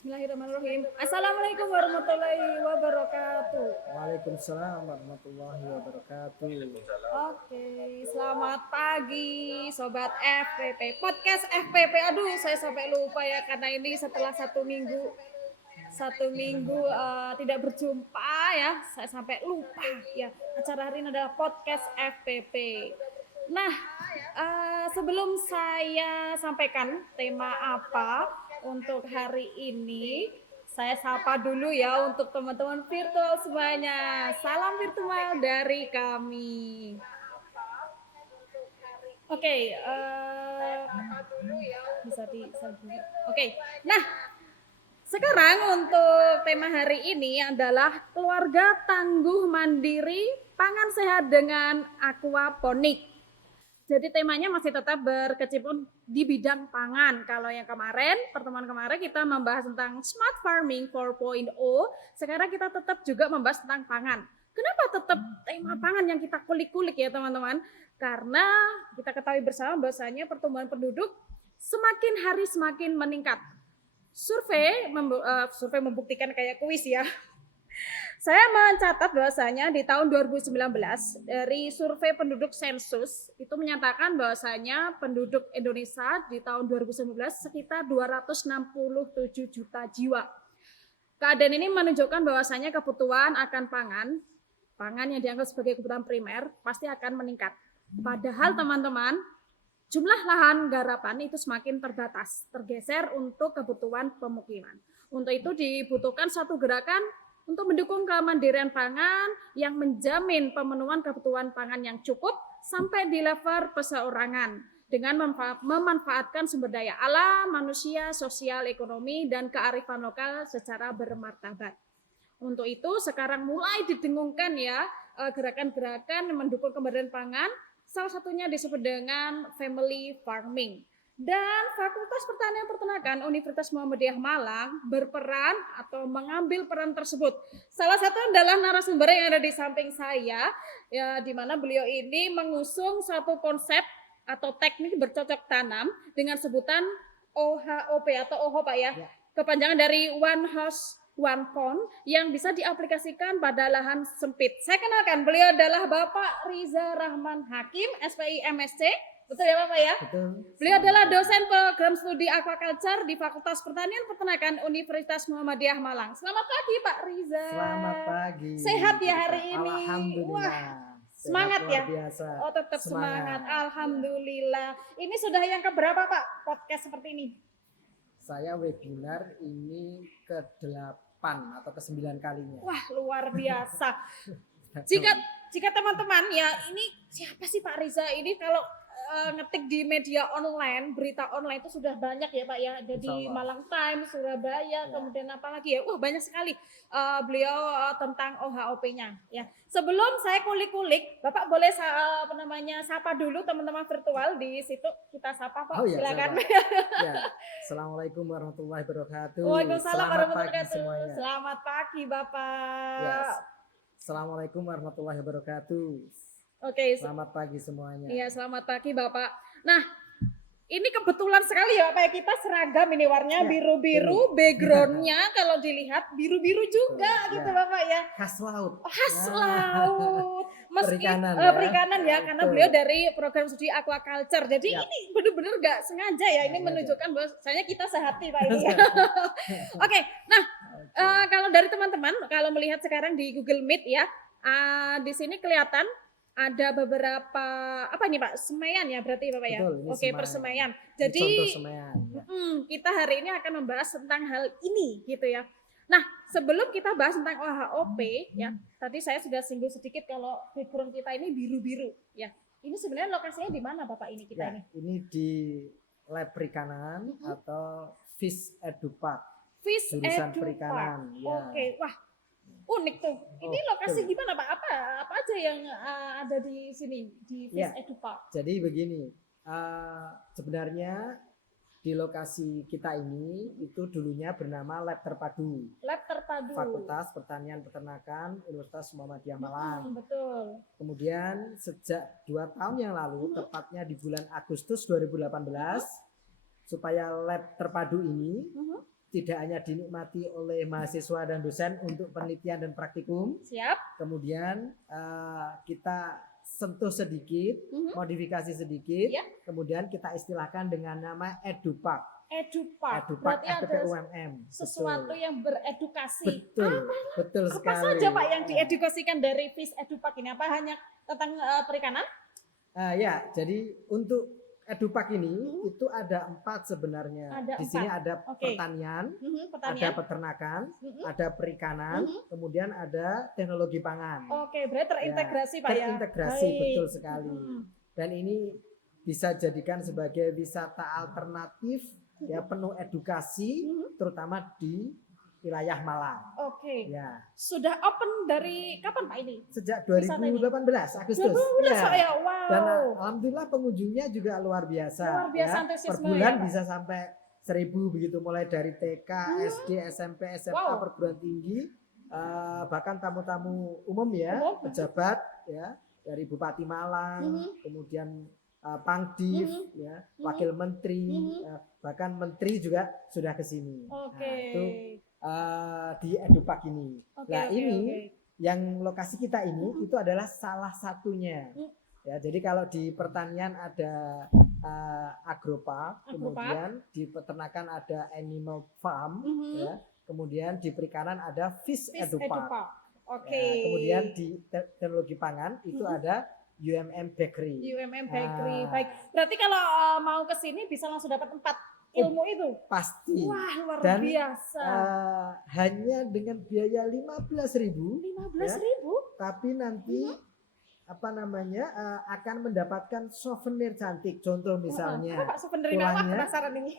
Bismillahirrahmanirrahim. Assalamualaikum warahmatullahi wabarakatuh. Waalaikumsalam warahmatullahi wabarakatuh. Oke, selamat pagi Sobat FPP. Podcast FPP. Aduh, saya sampai lupa ya karena ini setelah satu minggu tidak berjumpa ya. Saya sampai lupa ya. Acara hari ini adalah podcast FPP. Nah, sebelum saya sampaikan tema apa untuk hari ini, saya sapa dulu ya untuk teman-teman virtual semuanya. Salam virtual dari kami. Oke, bisa Oke, nah sekarang untuk tema hari ini adalah keluarga tangguh mandiri, pangan sehat dengan aquaponik. Jadi temanya masih tetap berkecimpung di bidang pangan. Kalau yang kemarin, pertemuan kemarin kita membahas tentang Smart Farming 4.0, sekarang kita tetap juga membahas tentang pangan. Kenapa tetap tema pangan yang kita kulik-kulik ya teman-teman? Karena kita ketahui bersama bahwasanya pertumbuhan penduduk semakin hari semakin meningkat. Survei membuktikan kayak kuis ya. Saya mencatat bahwasanya di tahun 2019 dari survei penduduk sensus itu menyatakan bahwasanya penduduk Indonesia di tahun 2019 sekitar 267 juta jiwa. Keadaan ini menunjukkan bahwasanya kebutuhan akan pangan yang dianggap sebagai kebutuhan primer pasti akan meningkat. Padahal teman-teman, jumlah lahan garapan itu semakin terbatas, tergeser untuk kebutuhan pemukiman. Untuk itu dibutuhkan suatu gerakan untuk mendukung kemandirian pangan yang menjamin pemenuhan kebutuhan pangan yang cukup sampai di level perseorangan dengan memanfaatkan sumber daya alam, manusia, sosial, ekonomi, dan kearifan lokal secara bermartabat. Untuk itu sekarang mulai didengungkan ya gerakan-gerakan mendukung kemandirian pangan, salah satunya disebut dengan family farming. Dan Fakultas Pertanian Peternakan Universitas Muhammadiyah Malang berperan atau mengambil peran tersebut. Salah satu adalah narasumber yang ada di samping saya, ya, di mana beliau ini mengusung satu konsep atau teknik bercocok tanam dengan sebutan OHOP atau OHO Pak ya, kepanjangan dari One House One Pond yang bisa diaplikasikan pada lahan sempit. Saya kenalkan, beliau adalah Bapak Riza Rahman Hakim, SPI MSc. Betul ya Bapak ya? Betul. Beliau adalah dosen program studi aquaculture di Fakultas Pertanian Peternakan Universitas Muhammadiyah Malang. Selamat pagi Pak Riza. Selamat pagi. Sehat ya hari ini? Alhamdulillah. Wah, semangat ya? Biasa. Oh tetap semangat. Alhamdulillah. Ini sudah yang keberapa Pak podcast seperti ini? Saya webinar ini ke-8 atau ke-9 kalinya. Wah luar biasa. Jika teman-teman ya ini siapa sih Pak Riza ini kalau ngetik di media online, berita online itu sudah banyak ya Pak ya. Jadi Malang Times, Surabaya, kemudian apa lagi ya? Wah banyak sekali beliau tentang OHOP-nya ya. Sebelum saya kulik-kulik, Bapak boleh sapa dulu teman-teman virtual di situ, kita sapa Pak. Silakan. Ya. Assalamualaikum warahmatullahi wabarakatuh. Waalaikumsalam warahmatullahi wabarakatuh. Semuanya. Selamat pagi Bapak. Yes. Assalamualaikum warahmatullahi wabarakatuh. Oke. Selamat pagi semuanya. Iya, selamat pagi Bapak. Nah, ini kebetulan sekali ya Bapak, kita seragam ini warnanya biru-biru, backgroundnya kalau dilihat biru-biru juga gitu Bapak ya. Khas laut. Khas laut. Meski perikanan ya, karena beliau dari program studi aquaculture. Jadi ini benar-benar nggak sengaja ya, ini menunjukkan bahwasanya kita sehati Pak ini. Oke, nah kalau dari teman-teman, kalau melihat sekarang di Google Meet ya, di sini kelihatan ada beberapa apa nih Pak, semaian ya berarti Bapak ya. Betul, oke, persemaian. Jadi semaian, ya. Kita hari ini akan membahas tentang hal ini gitu ya. Nah, sebelum kita bahas tentang OHOP ya, tadi saya sudah singgung sedikit kalau background kita ini biru-biru ya. Ini sebenarnya lokasinya di mana Bapak ini kita ini? Ini di lab perikanan atau Fish Edupark. Fish jurusan Edupark. Perikanan. Ya. Oke, wah unik tuh. Ini lokasi gimana Pak? Apa aja yang ada di sini di Fish Edupark? Jadi begini, sebenarnya di lokasi kita ini itu dulunya bernama Lab Terpadu. Lab Terpadu. Fakultas Pertanian Peternakan Universitas Muhammadiyah Malang. Betul. Kemudian sejak 2 tahun yang lalu, tepatnya di bulan Agustus 2018, supaya Lab Terpadu ini tidak hanya dinikmati oleh mahasiswa dan dosen untuk penelitian dan praktikum. Siap. Kemudian kita sentuh sedikit, modifikasi sedikit, Ya. kemudian kita istilahkan dengan nama EduPark. EduPark. EduPark Berarti ada FPPUMM. sesuatu yang beredukasi. Betul Apa sekali. saja Pak yang diedukasikan dari FIS EduPark ini? Apa hanya tentang perikanan? Ya, jadi untuk EduPark ini itu ada 4 sebenarnya. Ada Di sini 4. ada Oke. pertanian, ada Pertanian. peternakan, ada perikanan, kemudian ada teknologi pangan. Oke, berarti terintegrasi Pak ya. Terintegrasi, Baik. betul sekali. Dan ini bisa jadikan sebagai wisata alternatif ya, penuh edukasi, terutama di wilayah Malang. Oke. Ya, Sudah open dari kapan Pak ini? sejak Wisata ini? 2018 Agustus. 2018 Pak Ya. ya. Wow. Dan alhamdulillah pengunjungnya juga luar biasa. Luar biasa ya. antusiasme Per bulan ya, Pak? bisa sampai 1.000 begitu, mulai dari TK, SD, SMP, SMA, Wow. perguruan tinggi, bahkan tamu-tamu umum ya, Umum. pejabat ya, dari Bupati Malang, kemudian Pangdiv, ya, Wakil Menteri, bahkan Menteri juga sudah ke sini. Oke. Nah, itu di EduPark ini. Oke, Nah oke, ini oke. yang lokasi kita ini itu adalah salah satunya. Ya, jadi kalau di pertanian ada agropark, kemudian di peternakan ada animal farm, ya, kemudian di perikanan ada fish FIS edupark. EduPark. Oke. Ya, kemudian di teknologi pangan itu ada UMM Bakery. UMM Bakery. Ah. Baik. Berarti kalau mau ke sini bisa langsung dapat 4 ilmu itu. Pasti. Wah, luar Dan biasa. hanya dengan biaya 15.000, 15.000? tapi nanti apa namanya akan mendapatkan souvenir cantik. Contoh misalnya Apa Pak souvenir apa? pulangnya- Penasaran ini.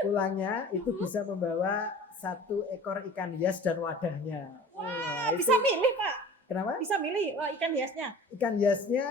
pulangnya itu bisa membawa 1 ekor ikan hias dan wadahnya. Wah, itu Bisa milih Pak. kenapa? Bisa milih ikan hiasnya. Ikan hiasnya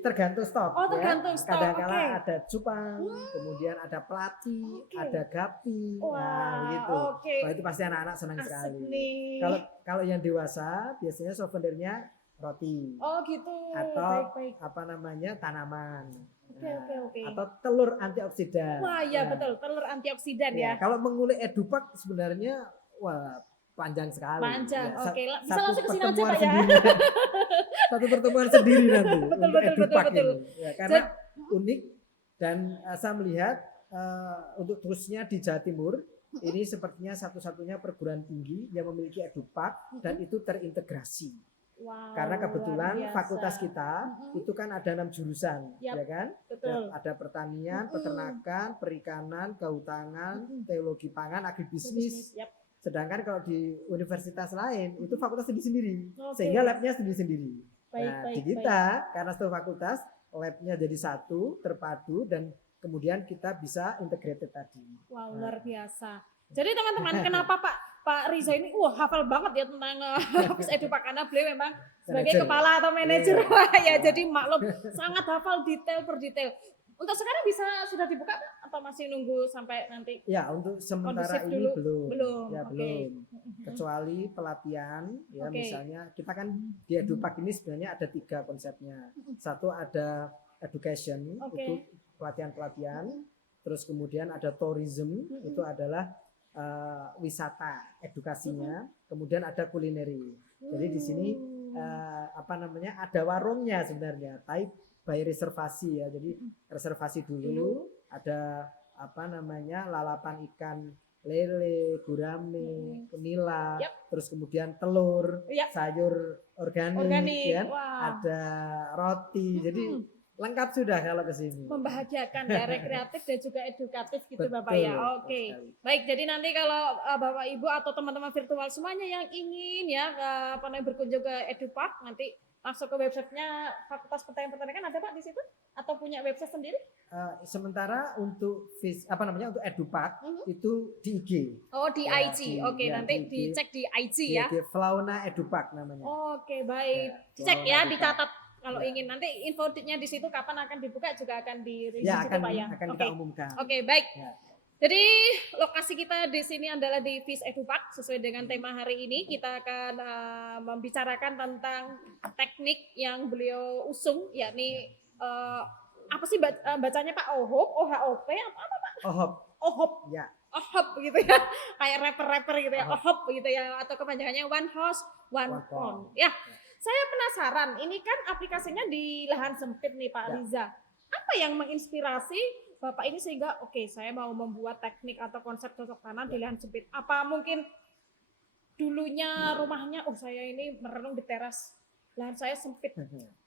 tergantung stok. Oh, tergantung ya. stok, Kadang-kala oke. ada cupang, kemudian ada pelati, Oke. ada gapi. Wah, Nah, begitu. oke. Wah, itu pasti anak-anak senang Asik sekali. nih. Kalau yang dewasa biasanya souvenirnya roti Oh gitu. atau Baik-baik. apa namanya tanaman. Oke, oke, oke. Atau telur antioksidan. Wah, iya Nah, betul. Telur antioksidan ya, ya. kalau mengulik EduPark sebenarnya wah panjang sekali. Panjang. Ya, Oke, bisa satu langsung ke sini aja pertemuan Pak ya. sendiri. Satu pertemuan sendiri nanti Betul, untuk betul, EduPark betul, ini. Ya, karena unik dan saya melihat untuk terusnya di Jawa Timur ini sepertinya satu-satunya perguruan tinggi yang memiliki EduPark dan itu terintegrasi. Wow, Karena kebetulan luar biasa. fakultas kita itu kan ada 6 jurusan, Yap, ya kan? Betul. Ada pertanian, peternakan, perikanan, kehutanan, teologi pangan, agribisnis. Yap. Sedangkan kalau di universitas lain itu fakultas sendiri-sendiri, Oke. sehingga labnya sendiri-sendiri. Baik, Nah, baik, di kita karena satu fakultas labnya jadi satu, terpadu dan kemudian kita bisa integrated tadi. Wow, luar biasa. Jadi teman-teman, kenapa Pak Riza ini hafal banget ya tentang FIS EduPark, karena beliau memang sebagai Manager. kepala atau manajer. Iya. Wah, ya Iya. jadi maklum sangat hafal detail per detail. Untuk sekarang sudah dibuka Pak atau masih nunggu sampai nanti? Ya, untuk sementara Kondusif ini dulu? belum. Belum, Ya, oke. belum. Kecuali pelatihan ya, Oke. misalnya kita kan di EduPark ini sebenarnya ada 3 konsepnya. Satu ada education, Oke. itu pelatihan-pelatihan. Terus kemudian ada tourism, itu adalah wisata edukasinya. Kemudian ada kulineri. Jadi di sini apa namanya ada warungnya sebenarnya, tapi by reservasi ya. Jadi reservasi dulu. Ada apa namanya lalapan ikan lele, gurame, nila, Yap. terus kemudian telur, Yap. sayur organik, Organik, ya. wah. Ada roti. Jadi lengkap sudah kalau ke sini. Membahagiakan ya, rekreatif dan juga edukatif gitu Betul, Bapak ya. betul Oke. sekali. Baik, jadi nanti kalau Bapak Ibu atau teman-teman virtual semuanya yang ingin ya berkunjung ke EduPark, nanti masuk ke websitenya Fakultas Pertanian Peternakan, ada Pak di situ? Atau punya website sendiri? Sementara untuk untuk EduPark itu di IG. Oh, di Ya, IG. Oke, ya, nanti di IG. dicek di IG Di ya. IG Fauna EduPark namanya. Oke, baik. Ya, Dicek Fauna ya, EduPark. dicatat. Kalau Ya. ingin nanti infonya di situ kapan akan dibuka juga akan dirilis Ya, di situ akan Pak ya. akan Oke. kita umumkan. Oke, baik. Ya. Jadi lokasi kita di sini adalah di FIS EduPark. Sesuai dengan tema hari ini kita akan membicarakan tentang teknik yang beliau usung, yakni apa sih bacanya Pak? OHOP, OHOP, apa Pak? OHOP. OHOP. Ya. OHOP gitu ya, kayak rapper-rapper gitu ya, OHOP. OHOP gitu ya, atau kepanjangannya One House One One Pond. Pond. Ya, saya penasaran, ini kan aplikasinya di lahan sempit nih Pak Ya. Riza. Apa yang menginspirasi Bapak ini sehingga oke, saya mau membuat teknik atau konsep cocok tanam di lahan sempit? Apa mungkin dulunya rumahnya, oh saya ini merenung di teras, lahan saya sempit,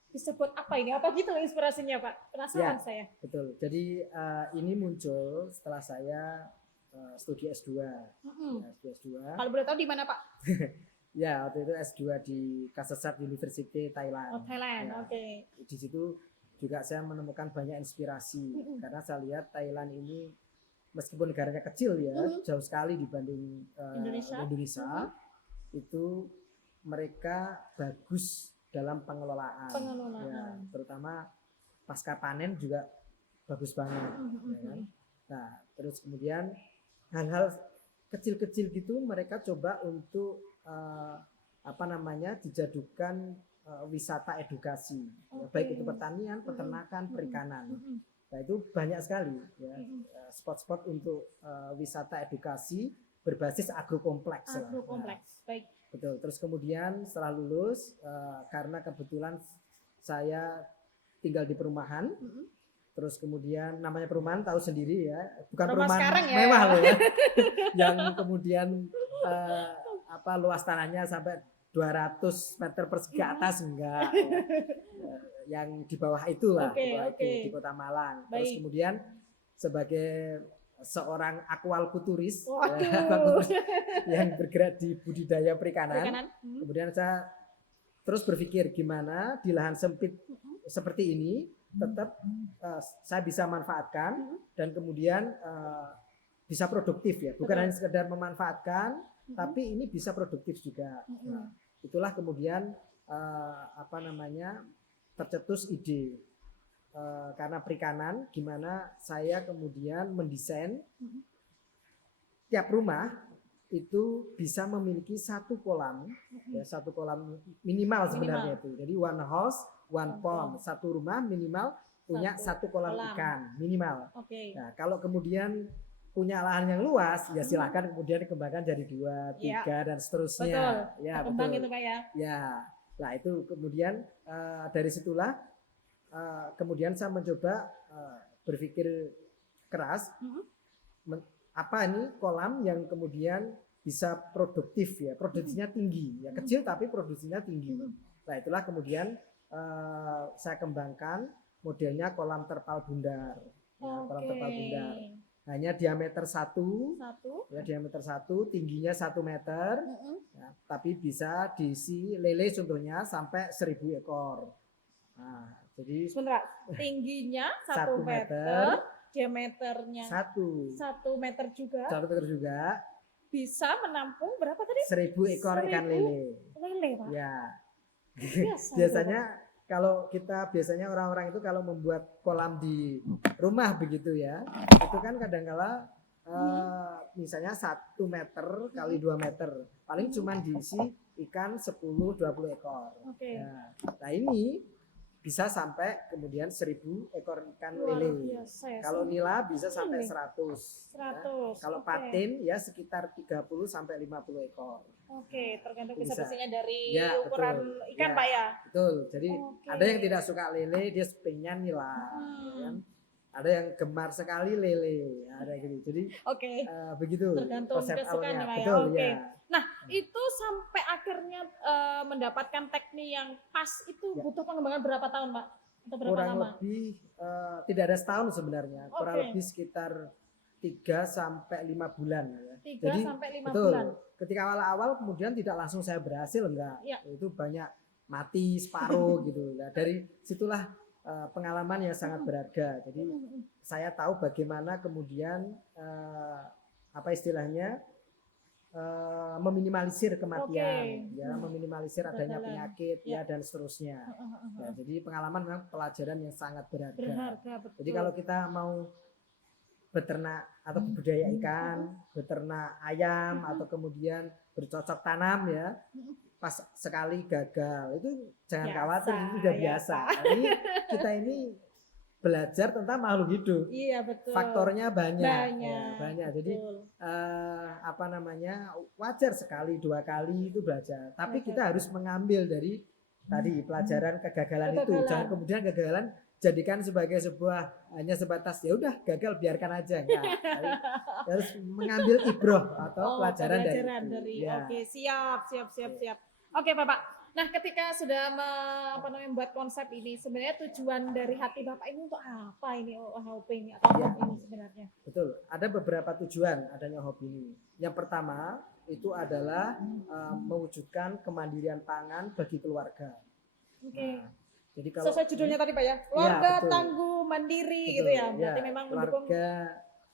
disebut apa ini? Apa gitu inspirasinya Pak? Penasaran Ya. saya. Betul. Jadi ini muncul setelah saya studi S2. Mm-mm. Ya, studi S2. Kalau boleh tahu di mana Pak? Ya, waktu itu S2 di Kasetsart University Thailand. Oh Thailand, Ya. oke. Di situ juga saya menemukan banyak inspirasi karena saya lihat Thailand ini meskipun negaranya kecil ya, jauh sekali dibanding Indonesia. Itu mereka bagus dalam pengelolaan. Ya, terutama pasca panen juga bagus banget. Ya kan? Nah, terus kemudian hal-hal kecil-kecil gitu mereka coba untuk dijadukan wisata edukasi, ya, baik itu pertanian, peternakan, perikanan. Nah itu banyak sekali ya spot-spot untuk wisata edukasi berbasis agrokompleks. Agrokompleks, baik. Betul. Terus kemudian setelah lulus karena kebetulan saya tinggal di perumahan. Terus kemudian namanya perumahan tahu sendiri ya, bukan perumahan ya. mewah loh ya, yang kemudian luas tanahnya sampai 200 meter persegi atas enggak, ya. Yang di bawah itulah, itu di Kota Malang. Baik. Terus kemudian sebagai seorang aquaculturist yang bergerak di budidaya perikanan. Kemudian saya terus berpikir gimana di lahan sempit seperti ini tetap saya bisa manfaatkan dan kemudian bisa produktif ya, bukan hanya sekedar memanfaatkan tapi ini bisa produktif juga. Nah, itulah kemudian tercetus ide karena perikanan gimana saya kemudian mendesain tiap rumah itu bisa memiliki satu kolam, ya, satu kolam minimal sebenarnya itu. Jadi one house, one pond, satu rumah minimal punya satu kolam ikan minimal. Nah, kalau kemudian punya lahan yang luas, ya silakan kemudian dikembangkan jadi 2, 3 dan seterusnya. Betul. Ya, Kembang betul. itu Pak ya. Ya, nah itu kemudian dari situlah kemudian saya mencoba berpikir keras. Apa ini kolam yang kemudian bisa produktif ya, produksinya tinggi ya, kecil tapi produksinya tinggi. Nah itulah kemudian saya kembangkan modelnya kolam terpal bundar. Ya, kolam terpal bundar hanya diameter 1, ya diameter 1, tingginya 1 meter, ya, tapi bisa diisi lele contohnya sampai 1000 ekor. Nah, jadi sebentar, tingginya 1 meter. Diameternya 1 meter juga. 1 meter juga. Bisa menampung berapa tadi? 1000 ekor ikan lele. Lele, Pak. Ya. Biasanya kalau kita orang-orang itu kalau membuat kolam di rumah begitu ya, itu kan kadang-kala misalnya 1 meter kali 2 meter, paling cuma diisi ikan 10-20 ekor. Nah ini bisa sampai kemudian 1000 ekor ikan lele. Kalau nila bisa sampai 100. Ya. Kalau patin ya sekitar 30 sampai 50 ekor. Bisa. Tergantung bisa-bisanya dari Ya, ukuran betul. ikan Ya, Pak ya. Betul. Jadi ada yang tidak suka lele, dia pengennya nila. Ya. Ada yang gemar sekali lele, ada gitu. Jadi begitu. Tergantung konsep kesukaan awalnya. ya, Pak ya. Betul ya. Nah, itu sampai akhirnya mendapatkan teknik yang pas itu butuh pengembangan berapa tahun, Pak? Atau berapa Kurang lama? lebih tidak ada setahun sebenarnya. Kurang lebih sekitar 3 sampai 5 bulan ya. 3 sampai 5 betul, bulan. Ketika awal-awal kemudian tidak langsung saya berhasil enggak. Ya. Itu banyak mati separuh gitu. Nah, dari situlah pengalaman yang sangat berharga. Jadi saya tahu bagaimana kemudian apa istilahnya meminimalisir kematian, ya, meminimalisir adanya penyakit, ya, dan seterusnya. Ya, jadi pengalaman memang pelajaran yang sangat berharga. Betul. Jadi kalau kita mau beternak atau budidaya ikan, beternak ayam atau kemudian bercocok tanam ya, pas sekali gagal itu jangan khawatir, itu udah biasa. Ini kita ini belajar tentang makhluk hidup. Iya betul. Faktornya banyak. Banyak. Ya, banyak. Jadi Betul. apa namanya, wajar sekali 2 kali itu belajar. Tapi Belajar. kita harus mengambil dari tadi pelajaran kegagalan itu. Kegagalan. Jangan kemudian kegagalan jadikan sebagai sebuah hanya sebatas ya udah gagal biarkan aja, enggak. Tapi harus mengambil ibroh atau pelajaran dari itu. Ya. Oke, siap. Oke, Bapak. Nah, ketika sudah membuat konsep ini, sebenarnya tujuan dari hati Bapak ini untuk apa ini OHP ini atau Ya. ini sebenarnya? Betul, ada beberapa tujuan adanya hobi ini. Yang pertama itu adalah mewujudkan kemandirian pangan bagi keluarga. Oke. Nah, jadi kalau Sesuai judulnya tadi Pak ya, keluarga betul. tangguh mandiri Betul, gitu ya. Berarti ya, memang mendukung keluarga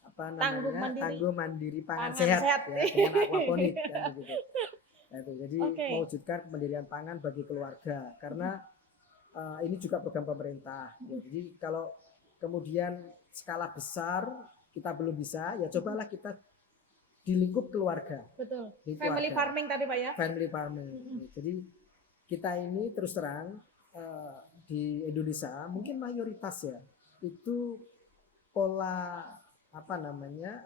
apa tangguh namanya, mandiri. tangguh mandiri pangan Pangan sehat, sehat. ya, dengan aquaponik kan begitu. Nah, itu. Jadi Oke. mewujudkan kemandirian pangan bagi keluarga karena ini juga program pemerintah. Ya, jadi kalau kemudian skala besar kita belum bisa, ya cobalah kita di lingkup keluarga. Betul. Di Family keluarga. farming tadi Pak ya. Family farming. Jadi kita ini terus terang di Indonesia mungkin mayoritas ya itu pola apa namanya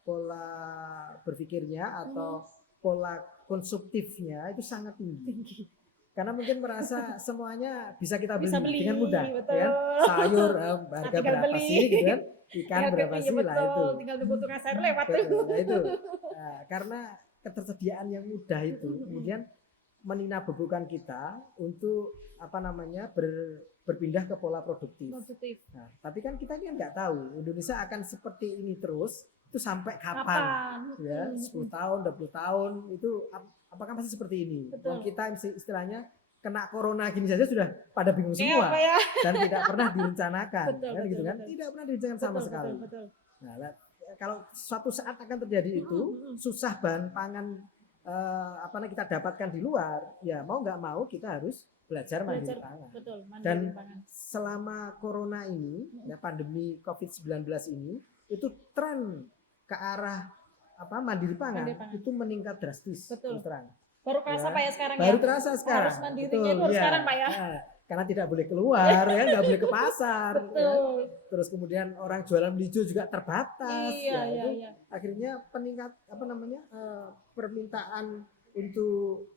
pola berpikirnya atau pola konsumtifnya itu sangat tinggi. Karena mungkin merasa semuanya bisa kita beli, Bisa beli, dengan mudah, betul. ya kan? Sayur harga tinggal berapa beli. sih, gitu kan? Ikan Tinggal berapa iya, sih lah betul. itu. Tinggal nunggu tukang sayur lewat. Betul, nah itu. Nah, karena ketersediaan yang mudah itu kemudian meninabobokan kita untuk apa namanya berpindah ke pola produktif. Positif. Nah, tapi kan kita kan nggak tahu Indonesia akan seperti ini terus itu sampai kapan? Ya, 10 tahun, 20 tahun itu apakah masih seperti ini? Betul. Kalau kita istilahnya kena corona gini saja sudah pada bingung Iya, semua Pak ya. dan tidak pernah direncanakan, Betul, kan gitu kan? betul. Tidak pernah direncanakan sama sekali. Betul. Nah, kalau suatu saat akan terjadi itu susah bahan pangan apa namanya kita dapatkan di luar, ya mau nggak mau kita harus belajar mandiri pangan. Betul, Dan mandiri pangan. selama corona ini, ya pandemi COVID-19 ini, itu tren ke arah apa mandiri pangan, Mandiri pangan. itu meningkat drastis. Betul. Terus terang. Baru kerasa Ya, Pak ya sekarang baru ya. terasa sekarang. Harus mandirinya Betul, itu harus ya. sekarang Pak ya. Nah, karena tidak boleh keluar, ya nggak boleh ke pasar. Ya. Betul. Terus kemudian orang jualan hijau juga terbatas. Iya, ya, itu iya. akhirnya peningkat apa namanya permintaan untuk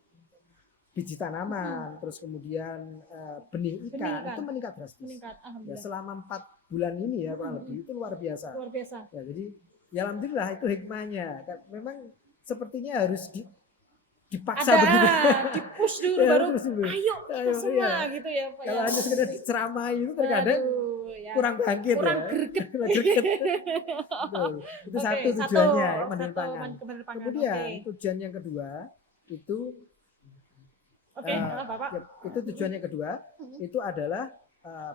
biji tanaman, terus kemudian benih ikan itu meningkat drastis. Meningkat, Ya, alhamdulillah. selama 4 bulan ini ya kurang lebih itu luar biasa. Luar biasa. Ya, jadi ya alhamdulillah itu hikmahnya. Memang sepertinya harus dipaksa Ada begitu. di-push dulu Ya, baru terus dulu. ayo kita Ayo, semua iya. gitu ya Pak Kalau ya. hanya sekedar diceramai itu terkadang Aduh, ya. kurang bangkit, Kurang ya. greget. Kurang greget. Betul. Itu Oke, satu tujuannya ya, mandiri satu, pangan. mandiri pangan. Kemudian Oke. tujuan yang kedua itu Oke, Bapak. ya, itu tujuan yang kedua itu adalah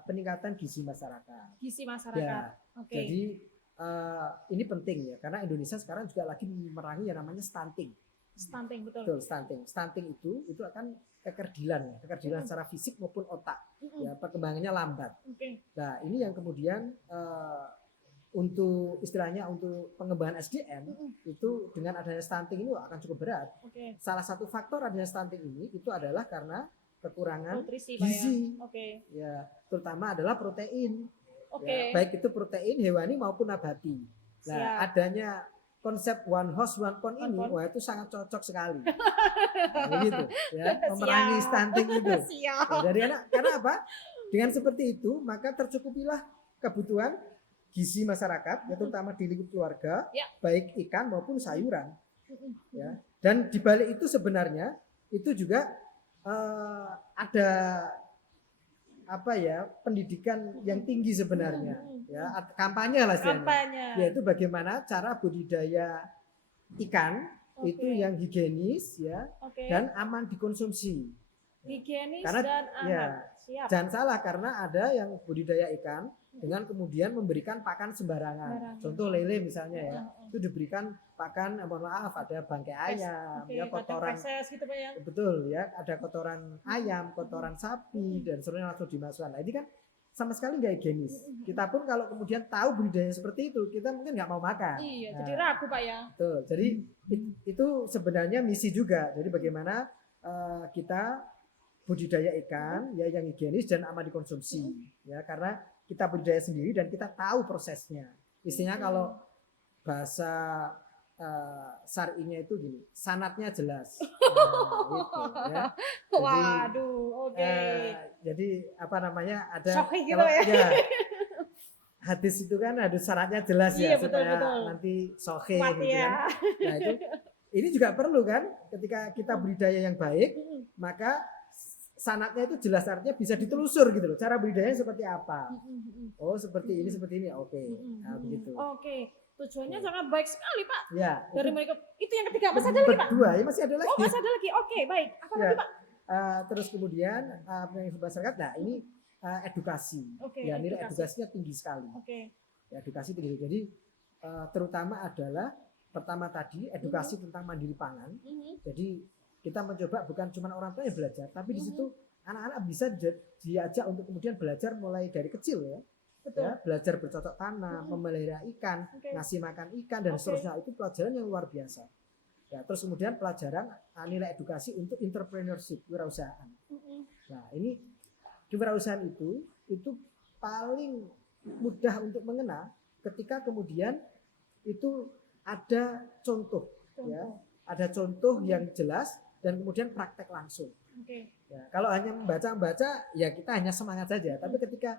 peningkatan gizi masyarakat. Gizi masyarakat. Ya, Oke. jadi ini penting ya karena Indonesia sekarang juga lagi memerangi yang namanya stunting. Stunting betul. Betul, stunting. Stunting itu akan kekerdilan ya, kekerdilan secara fisik maupun otak. Ya, perkembangannya lambat. Oke. Nah, ini yang kemudian untuk istilahnya untuk pengembangan SDM itu dengan adanya stunting ini akan cukup berat. Oke. Salah satu faktor adanya stunting ini itu adalah karena kekurangan Nutrisi Pak ya. gizi. Oke. Ya, terutama adalah protein. Oke. Ya, baik itu protein hewani maupun nabati. Nah, Siap. adanya konsep one house one pond ini, One pond. wah itu sangat cocok sekali. Nah, begitu, ya, memerangi Siap. stunting itu. Siap. Ya, dari anak, karena apa? Dengan seperti itu, maka tercukupilah kebutuhan gizi masyarakat, ya, terutama di lingkup keluarga, Ya. baik ikan maupun sayuran. Ya. Dan di balik itu sebenarnya itu juga ada apa ya pendidikan yang tinggi sebenarnya, ya kampanye lah istilahnya. Kampanye. Yaitu bagaimana cara budidaya ikan Oke. itu yang higienis ya Oke. dan aman dikonsumsi. Higienis Karena, dan aman. ya, Siap. Jangan salah karena ada yang budidaya ikan dengan kemudian memberikan pakan sembarangan. Contoh lele misalnya ya, itu diberikan pakan, mohon maaf ada bangkai ayam, Oke, ya kotoran, kacang feses gitu Pak ya. betul ya, ada kotoran ayam, kotoran sapi dan seterusnya langsung dimasukkan. Nah, ini kan sama sekali nggak higienis. Kita pun kalau kemudian tahu budidaya seperti itu, kita mungkin nggak mau makan. Iya, Nah, jadi ragu Pak ya. betul. Jadi itu sebenarnya misi juga. Jadi bagaimana kita budidaya ikan ya yang higienis dan aman dikonsumsi ya karena kita budidaya sendiri dan kita tahu prosesnya. Istilahnya kalau bahasa syar'inya itu gini, sanatnya jelas. Nah, gitu, ya. Waduh, oke. Jadi apa namanya ada Syokhi gitu kalau- ya. hadis itu kan hadis syaratnya jelas Iya, ya betul, supaya betul. nanti sahih Kuat gitu ya. kan. Nah itu ini juga perlu kan ketika kita budidaya yang baik maka sanatnya itu jelas artinya bisa ditelusur gitu loh cara budidayanya seperti apa. Oh seperti ini oke. Nah begitu. Oke, tujuannya sangat baik sekali Pak. Ya. Dari mereka itu yang ketiga masih ada lagi Pak? Berdua ya masih ada lagi. Oh masih ada lagi. Oke baik. Apa Ya. lagi Pak? Terus kemudian yang masyarakat, nah ini edukasi. Oke, Ya nilai edukasi. edukasinya tinggi sekali. Oke. Ya, edukasi tinggi. Jadi terutama adalah pertama tadi edukasi tentang mandiri pangan. Jadi kita mencoba bukan cuma orang tua yang belajar, tapi di situ anak-anak bisa diajak untuk kemudian belajar mulai dari kecil ya. Betul. Ya, belajar bercocok tanam, memelihara ikan, Oke. ngasih makan ikan dan Oke. seterusnya itu pelajaran yang luar biasa. Ya, terus kemudian pelajaran nilai edukasi untuk entrepreneurship, wirausahaan. Nah, ini kewirausahaan itu paling mudah untuk mengena ketika kemudian itu ada contoh. Ya, ada contoh yang jelas dan kemudian praktek langsung. Oke. Ya, kalau hanya membaca ya kita hanya semangat saja. Tapi ketika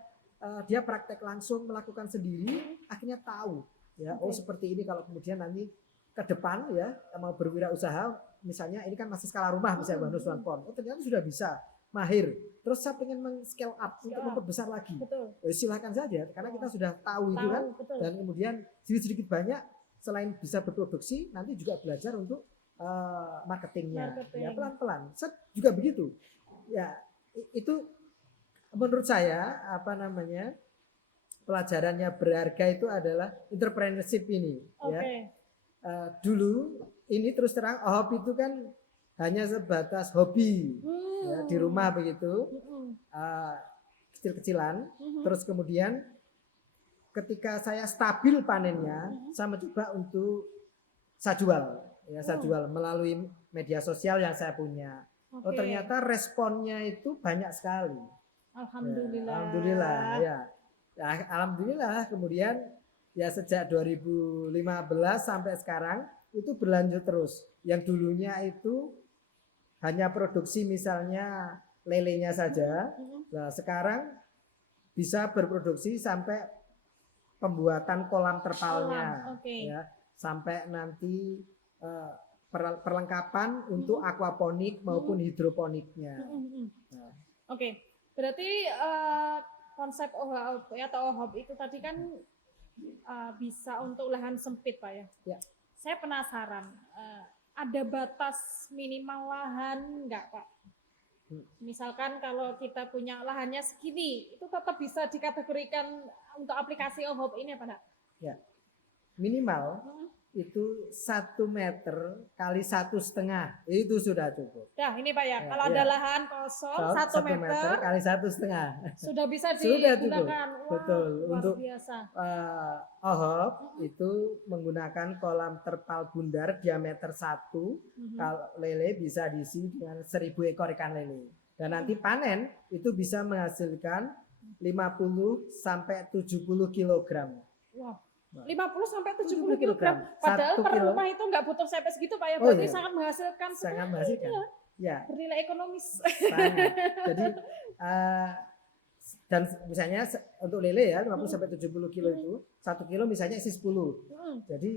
dia praktek langsung melakukan sendiri, akhirnya tahu. Ya, oh seperti ini kalau kemudian nanti ke depan ya mau berwirausaha, misalnya ini kan masih skala rumah misalnya Mbak Nuswan Pon. Oh ternyata sudah bisa mahir. Terus saya pengen scale up untuk memperbesar lagi. Betul. Silakan saja karena kita sudah tahu itu kan. Betul. Dan kemudian sedikit banyak selain bisa berproduksi nanti juga belajar untuk marketingnya. Marketing. Ya pelan-pelan. Saya juga begitu. Ya itu menurut saya pelajarannya berharga itu adalah entrepreneurship ini. Oke. Ya. Dulu ini terus terang OHOP itu kan hanya sebatas hobi ya, di rumah begitu kecil-kecilan. Terus kemudian ketika saya stabil panennya, saya mencoba untuk saya jual melalui media sosial yang saya punya. Oh ternyata responnya itu banyak sekali. Alhamdulillah. Ya, alhamdulillah ya. Ya, alhamdulillah kemudian ya sejak 2015 sampai sekarang itu berlanjut terus. Yang dulunya itu hanya produksi misalnya lelenya saja. Nah, sekarang bisa berproduksi sampai pembuatan kolam terpalnya. Oke. Ya, sampai nanti perlengkapan untuk aquaponik maupun hidroponiknya. Nah, Oke. Berarti konsep OHOP atau OHOP itu tadi kan bisa untuk lahan sempit Pak ya. Ya. Saya penasaran, ada batas minimal lahan nggak Pak? Misalkan kalau kita punya lahannya segini, itu tetap bisa dikategorikan untuk aplikasi OHOP ini apa enggak? ya. Minimal itu 1 meter kali 1,5 itu sudah cukup. Nah ini Pak ya, Ya, kalau ya. ada lahan kosong 1 meter kali 1,5 sudah bisa Sudah cukup. digunakan. Wah, Betul. luar Untuk biasa. OHOP itu menggunakan kolam terpal bundar diameter 1. Kalau lele bisa diisi dengan 1.000 ekor ikan lele. Dan nanti panen itu bisa menghasilkan 50 sampai 70 kg. Wah. 50 sampai 70 70 kg. Padahal 1 per kilo. rumah itu nggak butuh sampai segitu Pak ya. Oh, Berarti iya. sangat menghasilkan Sangat sekali. menghasilkan. Ya, Bernilai ekonomis. sangat. Jadi dan misalnya untuk lele ya 50 sampai 70 kilo itu 1 kilo misalnya isi 10. Jadi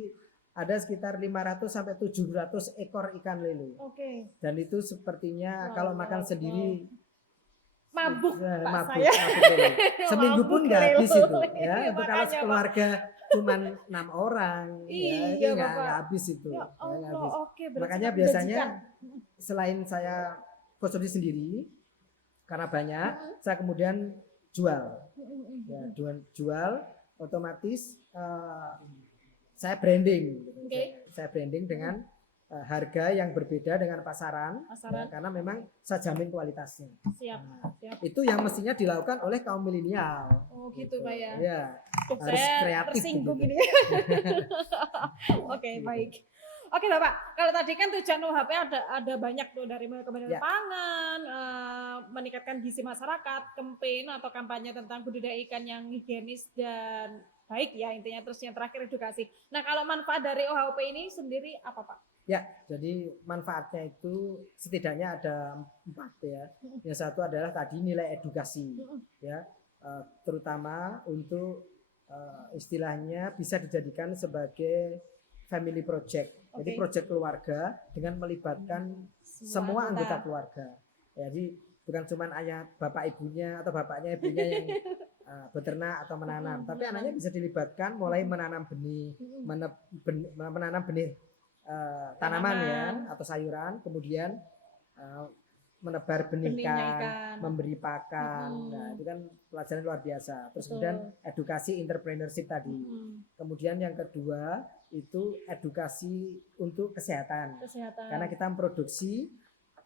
ada sekitar 500 sampai 700 ekor ikan lele. Oke. Dan itu sepertinya kalau makan sendiri Mabuk ya, Pak mabuk saya. lele. Seminggu pun Mabuk nggak lele. habis itu ya. Iya, Untuk kalau makanya, Pak. sekeluarga cuman 6 orang ya Iya, itu nggak Bapak. habis itu. Ya Ya, nggak Allah, habis. oke. Berarti Makanya sangat biasanya menjanjikan. selain saya konsumsi sendiri karena banyak, saya kemudian jual. Ya, jual otomatis saya branding. Gitu. Oke. Saya branding dengan harga yang berbeda dengan pasaran. Pasaran. Ya, karena memang saya jamin kualitasnya. Siap, siap. Itu yang mestinya dilakukan oleh kaum milenial. Oh gitu Pak ya. Ya, Duh, harus saya kreatif tersinggung begitu. ini. Oke, baik. Oke Bapak, kalau tadi kan tujuan UHP ada banyak tuh dari mulai kementerian Ya. pangan, meningkatkan gizi masyarakat, campaign atau kampanye tentang budidaya ikan yang higienis dan baik ya intinya. Terus yang terakhir edukasi. Nah kalau manfaat dari OHOP ini sendiri apa Pak? Ya, jadi manfaatnya itu setidaknya ada 4 ya. Yang satu adalah tadi nilai edukasi, ya, terutama untuk istilahnya bisa dijadikan sebagai family project. Jadi project keluarga dengan melibatkan semua anggota keluarga. Jadi bukan cuma ayah bapak ibunya atau bapaknya ibunya yang beternak atau menanam, tapi anaknya bisa dilibatkan mulai menanam benih, menanam benih tanaman ya atau sayuran, kemudian menebar benih ikan, memberi pakan. Nah, itu kan pelajaran luar biasa. Terus kemudian edukasi entrepreneurship tadi. Kemudian yang kedua itu edukasi untuk kesehatan. Karena kita memproduksi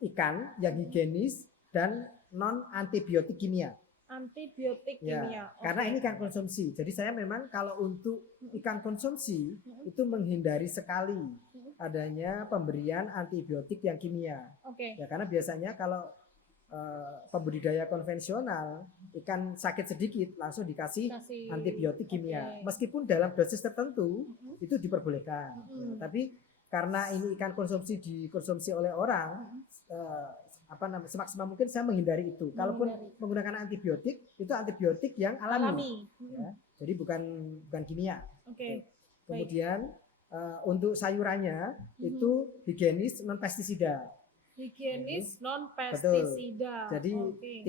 ikan yang higienis dan non antibiotik kimia. Karena ini ikan konsumsi. Jadi saya memang kalau untuk ikan konsumsi itu menghindari sekali adanya pemberian antibiotik yang kimia. Ya karena biasanya kalau pembudidaya konvensional ikan sakit sedikit langsung dikasih antibiotik kimia. Meskipun dalam dosis tertentu itu diperbolehkan. Ya, tapi karena ini ikan dikonsumsi oleh orang, semaksimal mungkin saya menghindari itu. Kalaupun menggunakan antibiotik, itu antibiotik yang alami. Ya, jadi bukan kimia. Kemudian untuk sayurannya itu higienis non pestisida. Betul. Jadi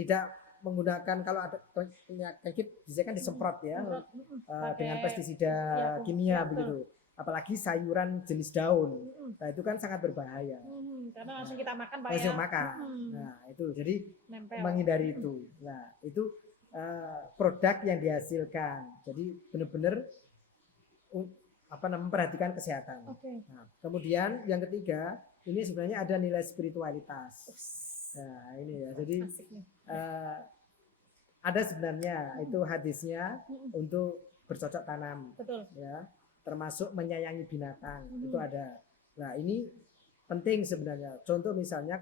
tidak menggunakan, kalau ada penyakit biasanya kan disemprot ya dengan pestisida kimia begitu. Apalagi sayuran jenis daun. Nah, itu kan sangat berbahaya. Karena langsung kita makan Pak langsung makan. Nah, itu jadi menghindari itu. Nah, itu produk yang dihasilkan. Jadi benar-benar memperhatikan kesehatan. Nah, kemudian yang ketiga, ini sebenarnya ada nilai spiritualitas. Nah, ini ya. Jadi ada sebenarnya itu hadisnya untuk bercocok tanam. Betul. Ya. Termasuk menyayangi binatang, itu ada. Nah, ini penting sebenarnya. Contoh misalnya